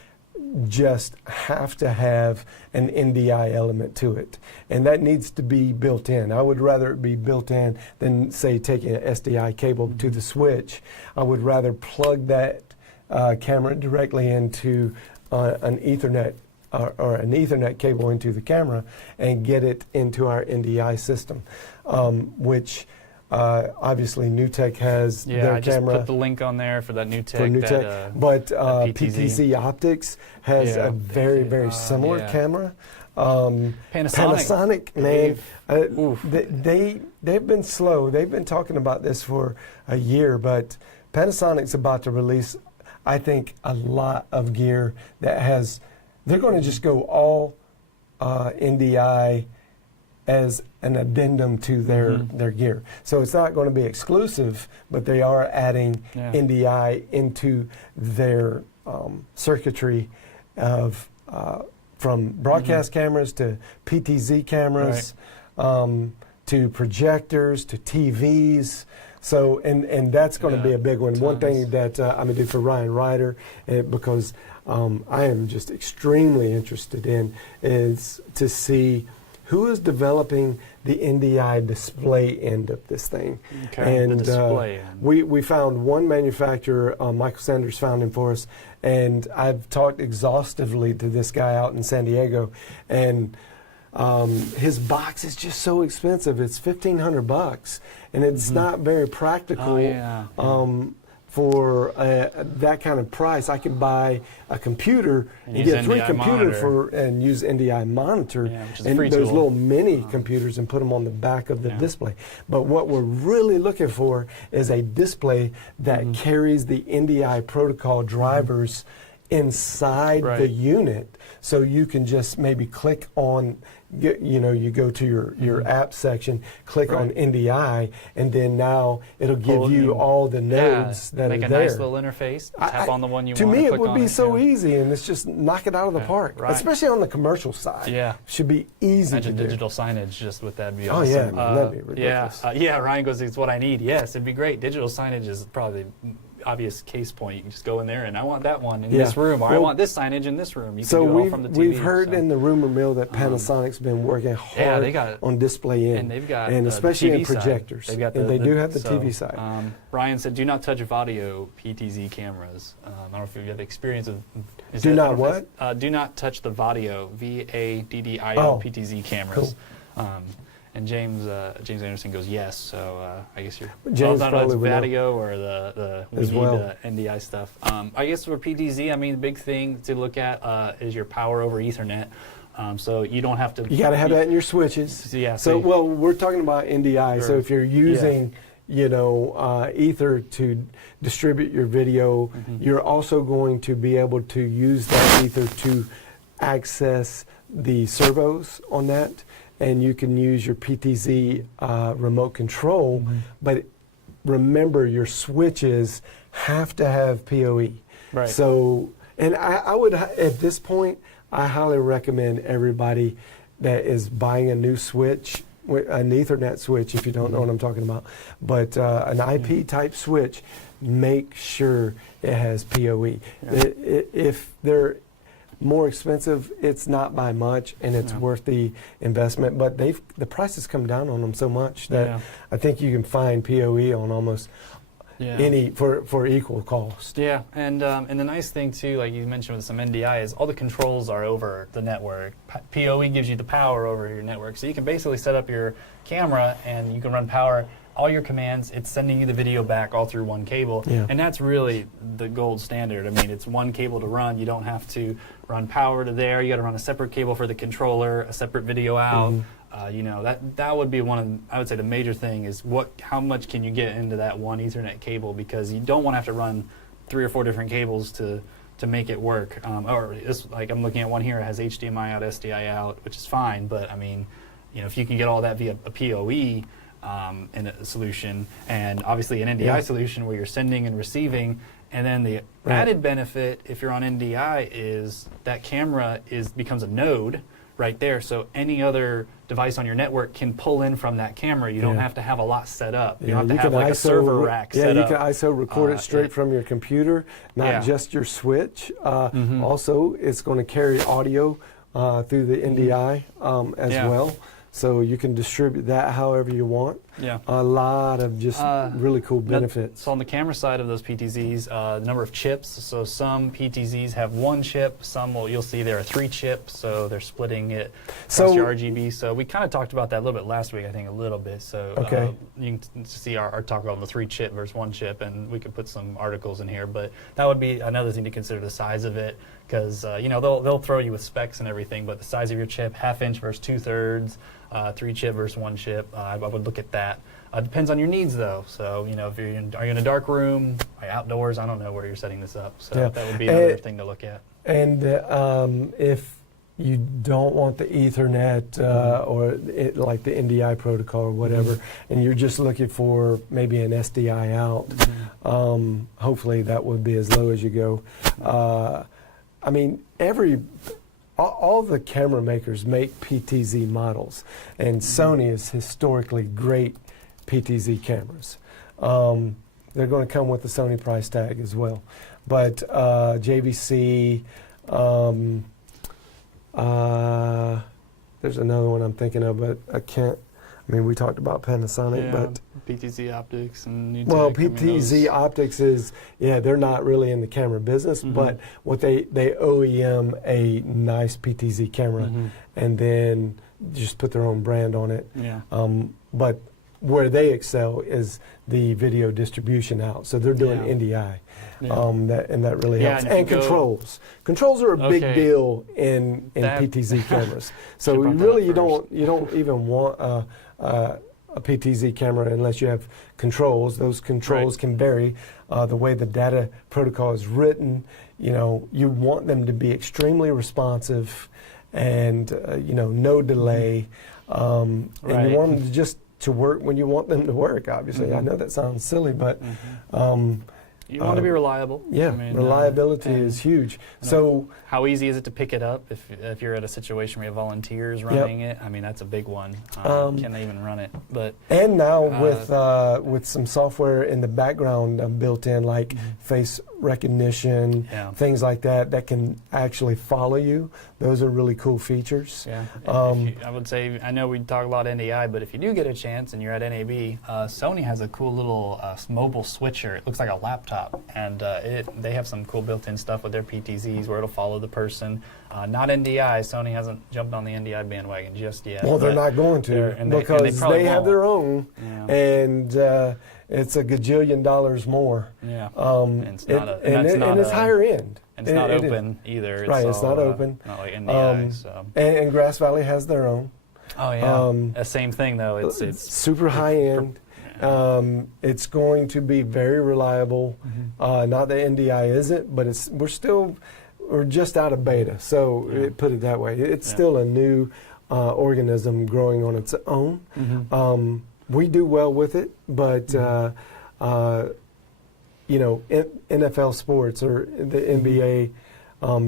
just have to have an NDI element to it. And that needs to be built in. I would rather it be built in than, say, taking an SDI cable to the switch. I would rather plug that camera directly into an Ethernet or an Ethernet cable into the camera and get it into our NDI system, which obviously NewTek has their I just camera. put the link on there for that NewTek. For NewTek, but PTZ Optics has a very similar camera. Panasonic, man, they've been slow. They've been talking about this for a year, but Panasonic's about to release, I think, a lot of gear that has. They're going to just go all NDI as an addendum to their gear. So it's not going to be exclusive, but they are adding NDI into their circuitry of from broadcast cameras to PTZ cameras, to projectors to TVs. So and that's going to be a big one. One thing that I'm going to do for Ryan Ryder, because I am just extremely interested in, is to see who is developing the NDI display end of this thing. Okay, the display end. We found one manufacturer, Michael Sanders found him for us, and I've talked exhaustively to this guy out in San Diego, and his box is just so expensive. It's $1,500, and it's not very practical. For that kind of price. I could buy a computer and get 3 computers and use NDI monitor and those little mini computers and put them on the back of the display. But what we're really looking for is a display that carries the NDI protocol drivers inside the unit, so you can just maybe click on, you go to your app section, click on NDI, and then now it'll give you all the nodes that are there. Make a nice little interface, tap on the one you want. To me, it would be so easy, and it's just knock it out of the park, right. especially on the commercial side. Yeah. Should be easy to do. Digital signage just with that be awesome. Oh, yeah, that'd be ridiculous. Ryan goes, it's what I need. Yes, it'd be great. Digital signage is probably obvious case point. You can just go in there and I want that one in this room, or I want this signage in this room. You can do it all from the TV. We've heard in the rumor mill that Panasonic's been working hard on display end, and they've got especially the TV in projectors. They've got they do have the TV side. Ryan said, "Do not touch Vadio PTZ cameras." I don't know if you have experience with. Do not what? Do not touch the Vadio VADDIO PTZ cameras. Cool. And James Anderson goes, yes. So I guess you're. James I don't know if it's probably Vadio or the NDI stuff. I guess for PTZ, I mean, the big thing to look at is your power over Ethernet. So you don't have to. You got to have that in your switches. Yeah. So we're talking about NDI. Sure. So if you're using, Ether to distribute your video, you're also going to be able to use that Ether to access the servos on that. And you can use your PTZ remote control, but remember your switches have to have PoE. Right. So, and I would, at this point, I highly recommend everybody that is buying a new switch, an Ethernet switch, if you don't know what I'm talking about, but an IP type switch, make sure it has PoE. Yeah. If they're more expensive, it's not by much, and it's worth the investment. But the prices come down on them so much that I think you can find PoE on almost any for equal cost. Yeah, and the nice thing too, like you mentioned with some NDI, is all the controls are over the network. PoE gives you the power over your network, so you can basically set up your camera and you can run power. All your commands, it's sending you the video back all through one cable. Yeah. And that's really the gold standard. I mean, it's one cable to run. You don't have to run power to there. You got to run a separate cable for the controller, a separate video out. That would be I would say the major thing is how much can you get into that one Ethernet cable, because you don't want to have to run 3 or 4 different cables to make it work. Or this, like I'm looking at one here, it has HDMI out, SDI out, which is fine. But I mean, if you can get all that via a PoE, in a solution, and obviously an NDI solution where you're sending and receiving, and then the added benefit if you're on NDI is that camera becomes a node right there, so any other device on your network can pull in from that camera. You don't have to have a lot set up. You don't have to have like a server rack set up. Yeah, you can ISO record it straight from your computer, not just your switch. Also, it's going to carry audio through the NDI as well. So you can distribute that however you want. Yeah. A lot of just really cool benefits. So on the camera side of those PTZs, the number of chips. So some PTZs have one chip. Some you'll see there are 3 chips. So they're splitting it across your RGB. So we kind of talked about that a little bit last week, I think, a little bit. So you can see our talk about the 3 chip versus 1 chip, and we could put some articles in here. But that would be another thing to consider, the size of it, because you know, they'll throw you with specs and everything, but the size of your chip, 1/2 inch versus 2/3, 3 chip versus 1 chip, I would look at that. Depends on your needs, though. So, you know, if are you in a dark room, outdoors, I don't know where you're setting this up. So that would be another thing to look at. And if you don't want the Ethernet or like the NDI protocol or whatever, and you're just looking for maybe an SDI out, hopefully that would be as low as you go. I mean, all the camera makers make PTZ models, and Sony is historically great PTZ cameras. They're going to come with the Sony price tag as well. But JVC, there's another one I'm thinking of, but I can't. I mean, we talked about Panasonic, but PTZ Optics and Newtek, well, PTZ Optics is they're not really in the camera business, but what they OEM a nice PTZ camera and then just put their own brand on it. Yeah. But where they excel is the video distribution out, so they're doing NDI. That really helps. And controls. Controls are a big deal in PTZ cameras. So really, you don't even want a PTZ camera unless you have controls. Those controls can vary. The way the data protocol is written, you know, you want them to be extremely responsive, and you know, no delay, and you want them to just to work when you want them to work. Obviously, I know that sounds silly, but you want to be reliable. Yeah, I mean, reliability is huge. So how easy is it to pick it up if you're at a situation where you have volunteers running it? I mean, that's a big one. Can they even run it? But and now with some software in the background built in, like face recognition, things like that can actually follow you. Those are really cool features. Yeah. I would say, I know we talk a lot NDI, but if you do get a chance and you're at NAB, Sony has a cool little mobile switcher. It looks like a laptop, and they have some cool built-in stuff with their PTZs where it'll follow the person. Not NDI. Sony hasn't jumped on the NDI bandwagon just yet. Well, they're not going to because they have their own, and it's $1 gajillion more. Yeah, and it's higher end. And it's not open either. It's not open. Not like NDI. And Grass Valley has their own. Oh yeah. Same thing though. It's super high end. It's going to be very reliable. Not that NDI isn't, but we're just out of beta. So put it that way. It's still a new organism growing on its own. We do well with it, but you know, NFL sports or the NBA,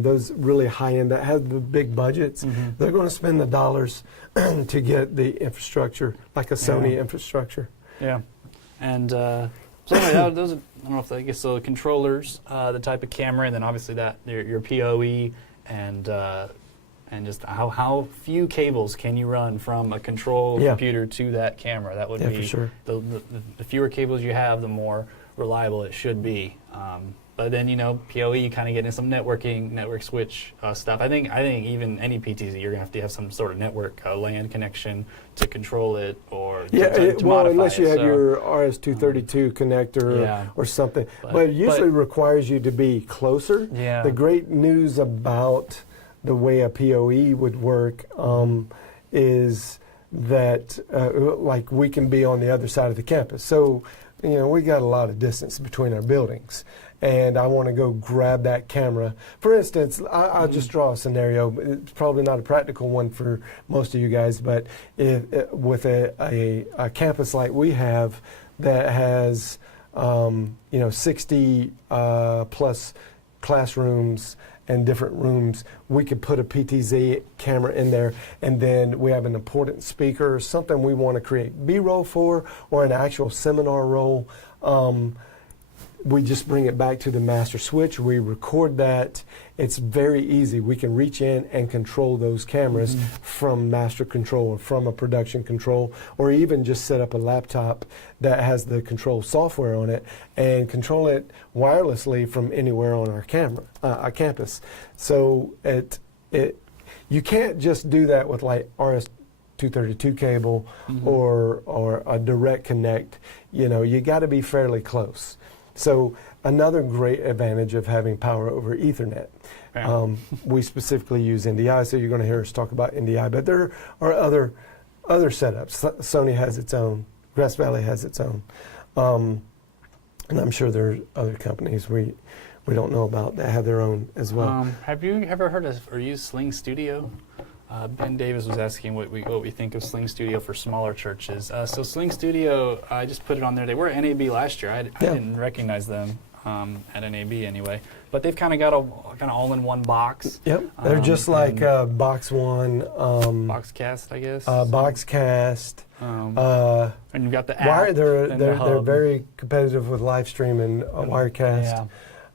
those really high end that have the big budgets, they're going to spend the dollars to get the infrastructure, like a Sony infrastructure. Yeah, and so anyway, those are, I don't know if I guess the controllers, the type of camera, and then obviously that your PoE and just how few cables can you run from a control computer to that camera. That would be for sure. The fewer cables you have, the more reliable it should be. But then, you know, PoE, you kind of get into some network switch stuff. I think even any PTZ, you're going to have some sort of network LAN connection to control it or to modify unless you it. have your RS-232 connector or something. But it usually requires you to be closer. Yeah. The great news about the way a PoE would work is that like we can be on the other side of the campus. So, you know, we got a lot of distance between our buildings, and I want to go grab that camera. For instance, I'll just draw a scenario. It's probably not a practical one for most of you guys, but with a campus like we have that has 60 plus classrooms and different rooms, we could put a PTZ camera in there, and then we have an important speaker or something we want to create B-roll for, or an actual seminar roll. we just bring it back to the master switch. We record that. It's very easy. We can reach in and control those cameras from master control or from a production control, or even just set up a laptop that has the control software on it and control it wirelessly from anywhere on our our campus. So you can't just do that with like RS-232 cable or a direct connect. You know, you got to be fairly close. So another great advantage of having power over Ethernet. Yeah. We specifically use NDI, so you're going to hear us talk about NDI, but there are other setups. Sony has its own. Grass Valley has its own. And I'm sure there are other companies we don't know about that have their own as well. Have you ever heard of or used Sling Studio? Ben Davis was asking what we think of Sling Studio for smaller churches. So Sling Studio, I just put it on there. They were at NAB last year. I didn't recognize them at NAB anyway. But they've kind of got a kind of all-in-one box. Yep, they're just like Box One. Boxcast, I guess. Boxcast. And you've got the app. They're very competitive with Livestream and Wirecast. Yeah.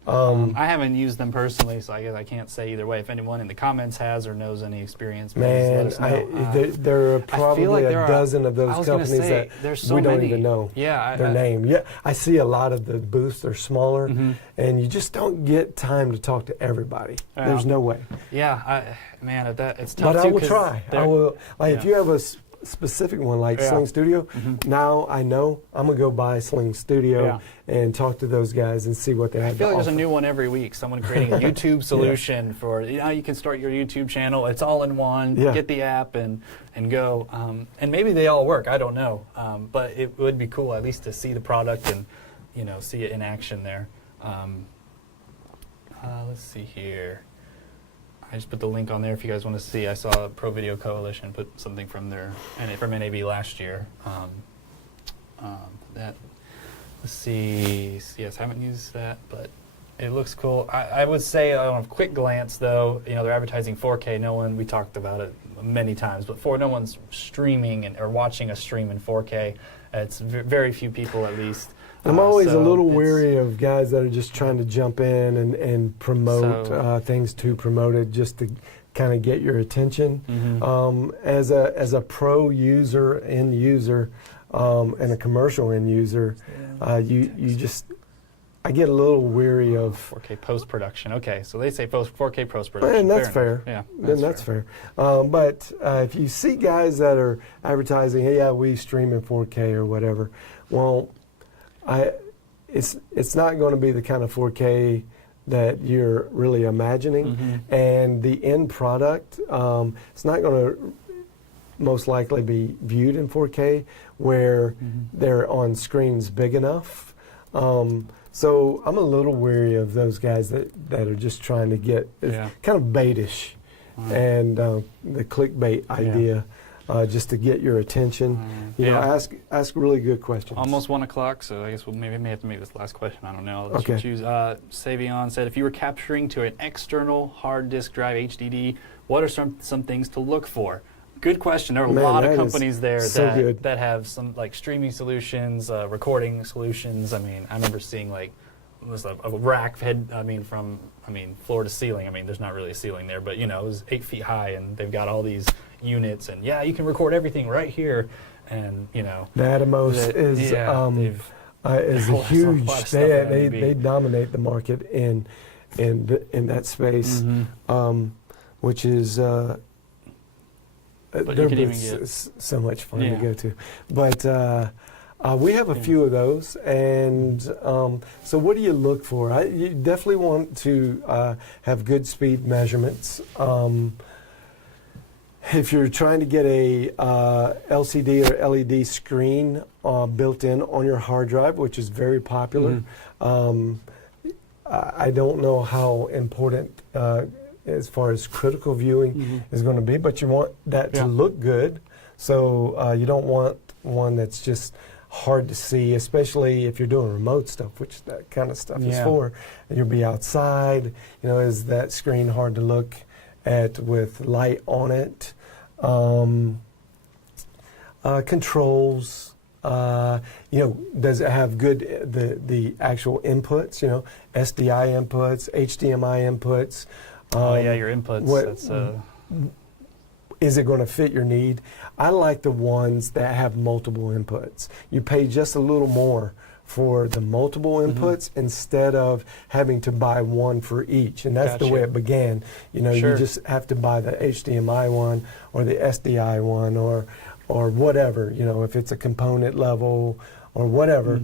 I haven't used them personally, so I guess I can't say either way. If anyone in the comments has or knows any experience, please let us know. There are probably like a dozen of those companies that we don't even know their name. Yeah, I see a lot of the booths. They're smaller, and you just don't get time to talk to everybody. There's no way. Yeah, it's tough. But I will try. I will. If you have a specific one like Sling Studio, now I know I'm going to go buy Sling Studio and talk to those guys and see what they have to offer. I feel like there's a new one every week. Someone creating a YouTube solution for, you can start your YouTube channel. It's all in one. Get the app and go. And maybe they all work. I don't know. But it would be cool at least to see the product and, see it in action there. Let's see here. I just put the link on there if you guys want to see. I saw Pro Video Coalition put something from NAB last year. Let's see. Yes, I haven't used that, but it looks cool. I would say on a quick glance, though, they're advertising 4K. We talked about it many times, but no one's streaming or watching a stream in 4K. It's very few people, at least. I'm always a little weary of guys that are just trying to jump in and promote things to promote it just to kind of get your attention. As a pro user, end user, and a commercial end user, I get a little weary of 4K post-production. Okay, so they say 4K post-production. And that's fair. Yeah, that's fair. But if you see guys that are advertising, hey, we stream in 4K or whatever, well, it's not going to be the kind of 4K that you're really imagining, and the end product, it's not going to most likely be viewed in 4K where they're on screens big enough. So I'm a little weary of those guys that are just trying to get kind of baitish and the clickbait idea. Just to get your attention, ask really good questions. Almost 1 o'clock, so I guess we may have to make this last question. I don't know. I'll let you choose. Savion said, if you were capturing to an external hard disk drive HDD, what are some things to look for? Good question. There are a lot of companies there that have some like streaming solutions, recording solutions. I mean, I remember seeing like was a rack head. From floor to ceiling. There's not really a ceiling there, but it was 8 feet high, and they've got all these units, and you can record everything right here, and the Atomos is a huge. They dominate the market in that space, which is. But they're so much fun to go to, but. We have a few of those, and so what do you look for? You definitely want to have good speed measurements. If you're trying to get a LCD or LED screen built in on your hard drive, which is very popular, I don't know how important as far as critical viewing is going to be, but you want that to look good. So you don't want one that's just hard to see, especially if you're doing remote stuff, which that kind of stuff is for. And you'll be outside. Is that screen hard to look at with light on it? Controls. Does it have good the actual inputs? SDI inputs, HDMI inputs. Your inputs. Is it going to fit your need? I like the ones that have multiple inputs. You pay just a little more for the multiple inputs instead of having to buy one for each. And that's the way it began. You just have to buy the HDMI one or the SDI one or whatever, if it's a component level or whatever.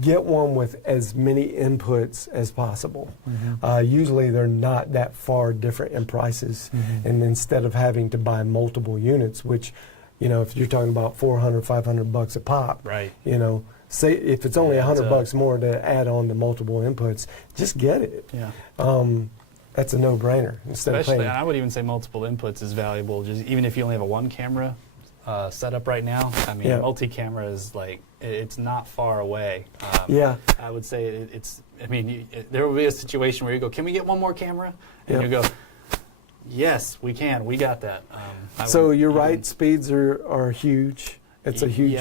Get one with as many inputs as possible. Usually they're not that far different in prices. And instead of having to buy multiple units, which, if you're talking about $400, $500 a pop, right? Say if it's only $100 more to add on the multiple inputs, just get it. Yeah. That's a no-brainer. Especially, and I would even say multiple inputs is valuable. Just even if you only have a one camera setup right now. I mean, multi-camera is like, it's not far away. I would say it's, there will be a situation where you go, can we get one more camera? And you go, yes, we can. We got that. So you're right, speeds are huge. It's a huge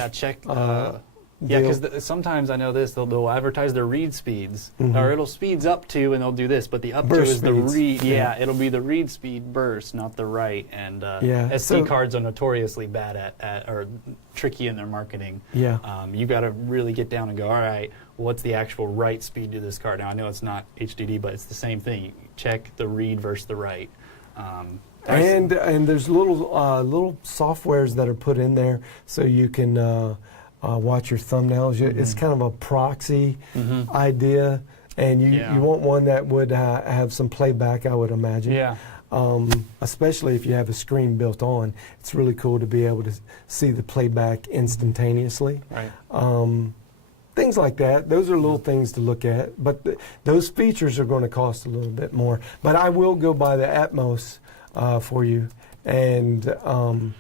because sometimes I know this, they'll advertise their read speeds, or it'll speeds up to, and they'll do this, but the up burst to is speeds. The read. Yeah, it'll be the read speed burst, not the write. And SD cards are notoriously bad at or tricky in their marketing. You got to really get down and go, all right, what's the actual write speed to this card? Now I know it's not HDD, but it's the same thing. You check the read versus the write. And there's little softwares that are put in there so you can watch your thumbnails. It's kind of a proxy idea, and you want one that would have some playback, I would imagine. Especially if you have a screen built on. It's really cool to be able to see the playback instantaneously. Things like that. Those are little things to look at, but those features are going to cost a little bit more. But I will go buy the Atmos for you and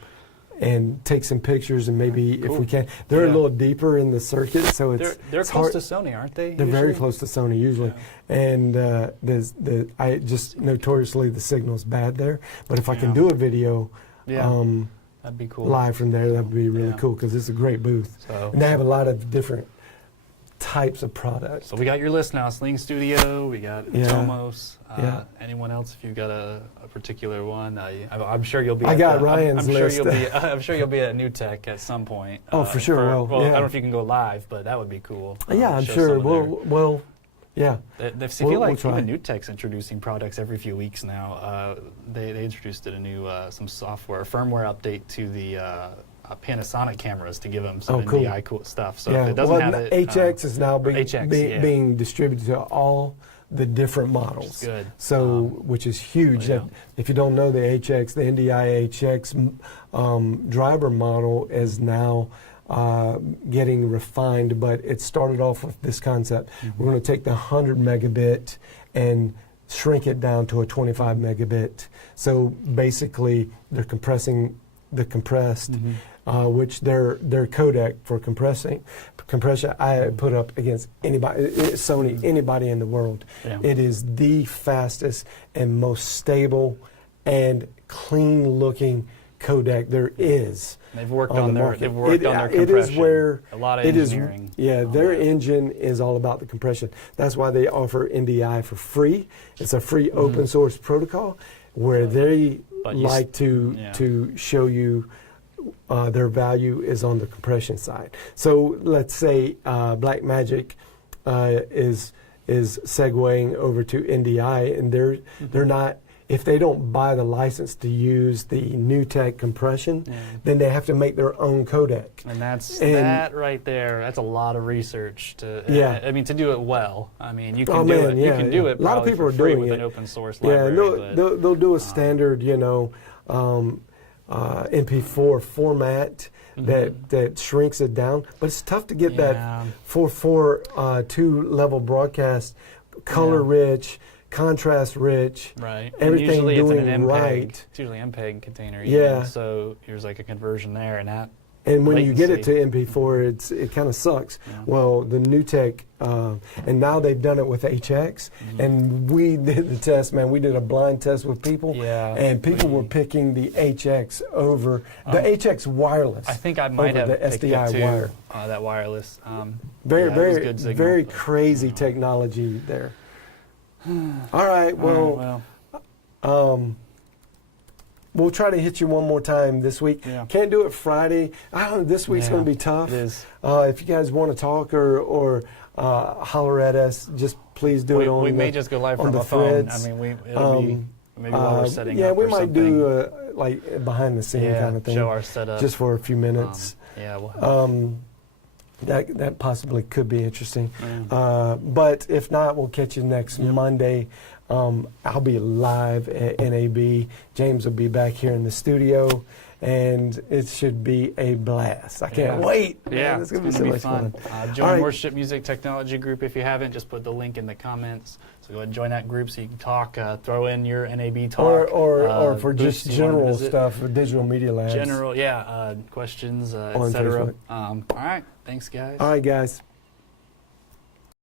take some pictures, and maybe if we can, they're a little deeper in the circuit, so they're close to Sony, aren't they? They're very close to Sony usually, and I just notoriously the signal's bad there. But if I can do a video, that'd be cool. Live from there, that'd be really cool because it's a great booth, and they have a lot of different types of products. So we got your list now: Sling Studio, we got Tomos. Anyone else? If you've got a particular one, I'm sure you'll be. I got Ryan's list. I'm sure you'll be at New Tech at some point. Oh, for sure. I don't know if you can go live, but that would be cool. I'm sure. Well, yeah. I feel like even New Tech's introducing products every few weeks now. They introduced a new some firmware update to the Panasonic cameras to give them some NDI cool stuff. So if it doesn't have it, HX is now being distributed to all the different models. Good. So which is huge. If you don't know the HX, the NDI HX driver model is now getting refined, but it started off with this concept. We're going to take the 100 megabit and shrink it down to a 25 megabit. So basically, they're compressing the compressed, which their codec for compression I put up against anybody, Sony, anybody in the world. It is the fastest and most stable and clean looking codec there is. They've worked on their compression. It is where a lot of engineering. Their engine is all about the compression. That's why they offer NDI for free. It's a free open source protocol where they like to show you their value is on the compression side. So let's say Blackmagic is segueing over to NDI, and they're not. If they don't buy the license to use the New Tech compression, then they have to make their own codec. And that right there. That's a lot of research to. To do it well. I mean, you can do it. You can do it. A lot of people are doing with it an open source library. They'll do a standard, MP4 format that shrinks it down. But it's tough to get that 4.2 level broadcast, color rich, contrast rich, everything usually doing it's an MPEG. right. It's usually MPEG container. So there's like a conversion there, and that And when you get it latency. to MP4, it kind of sucks. Yeah. Well, the new tech, and now they've done it with HX, and we did the test, man. We did a blind test with people, and people were picking the HX over the HX wireless. I think I might have the picked SDI it too, wire. that wireless. Very, yeah, it was very, good signal, very but, crazy technology there. All right, well, we'll try to hit you one more time this week. Yeah. Can't do it Friday. I don't know, this week's going to be tough. It is. If you guys want to talk or holler at us, just please do it on we may the, just go live on from the a phone. threads. I mean, it'll be maybe while we're setting yeah, up we or might something. do like behind the scene kind of thing. Show our setup. Just for a few minutes. Yeah. We'll That possibly could be interesting. But if not, we'll catch you next Monday. I'll be live at NAB. James will be back here in the studio, and it should be a blast. I can't wait. Yeah, Man, it's going to be so much fun. Join Worship Music Technology Group if you haven't. Just put the link in the comments. So go ahead and join that group so you can talk. Throw in your NAB talk. Or for just booths you wanna general visit. stuff, Digital Media Labs. General, questions, On etc. Facebook. All right. Thanks, guys. All right, guys.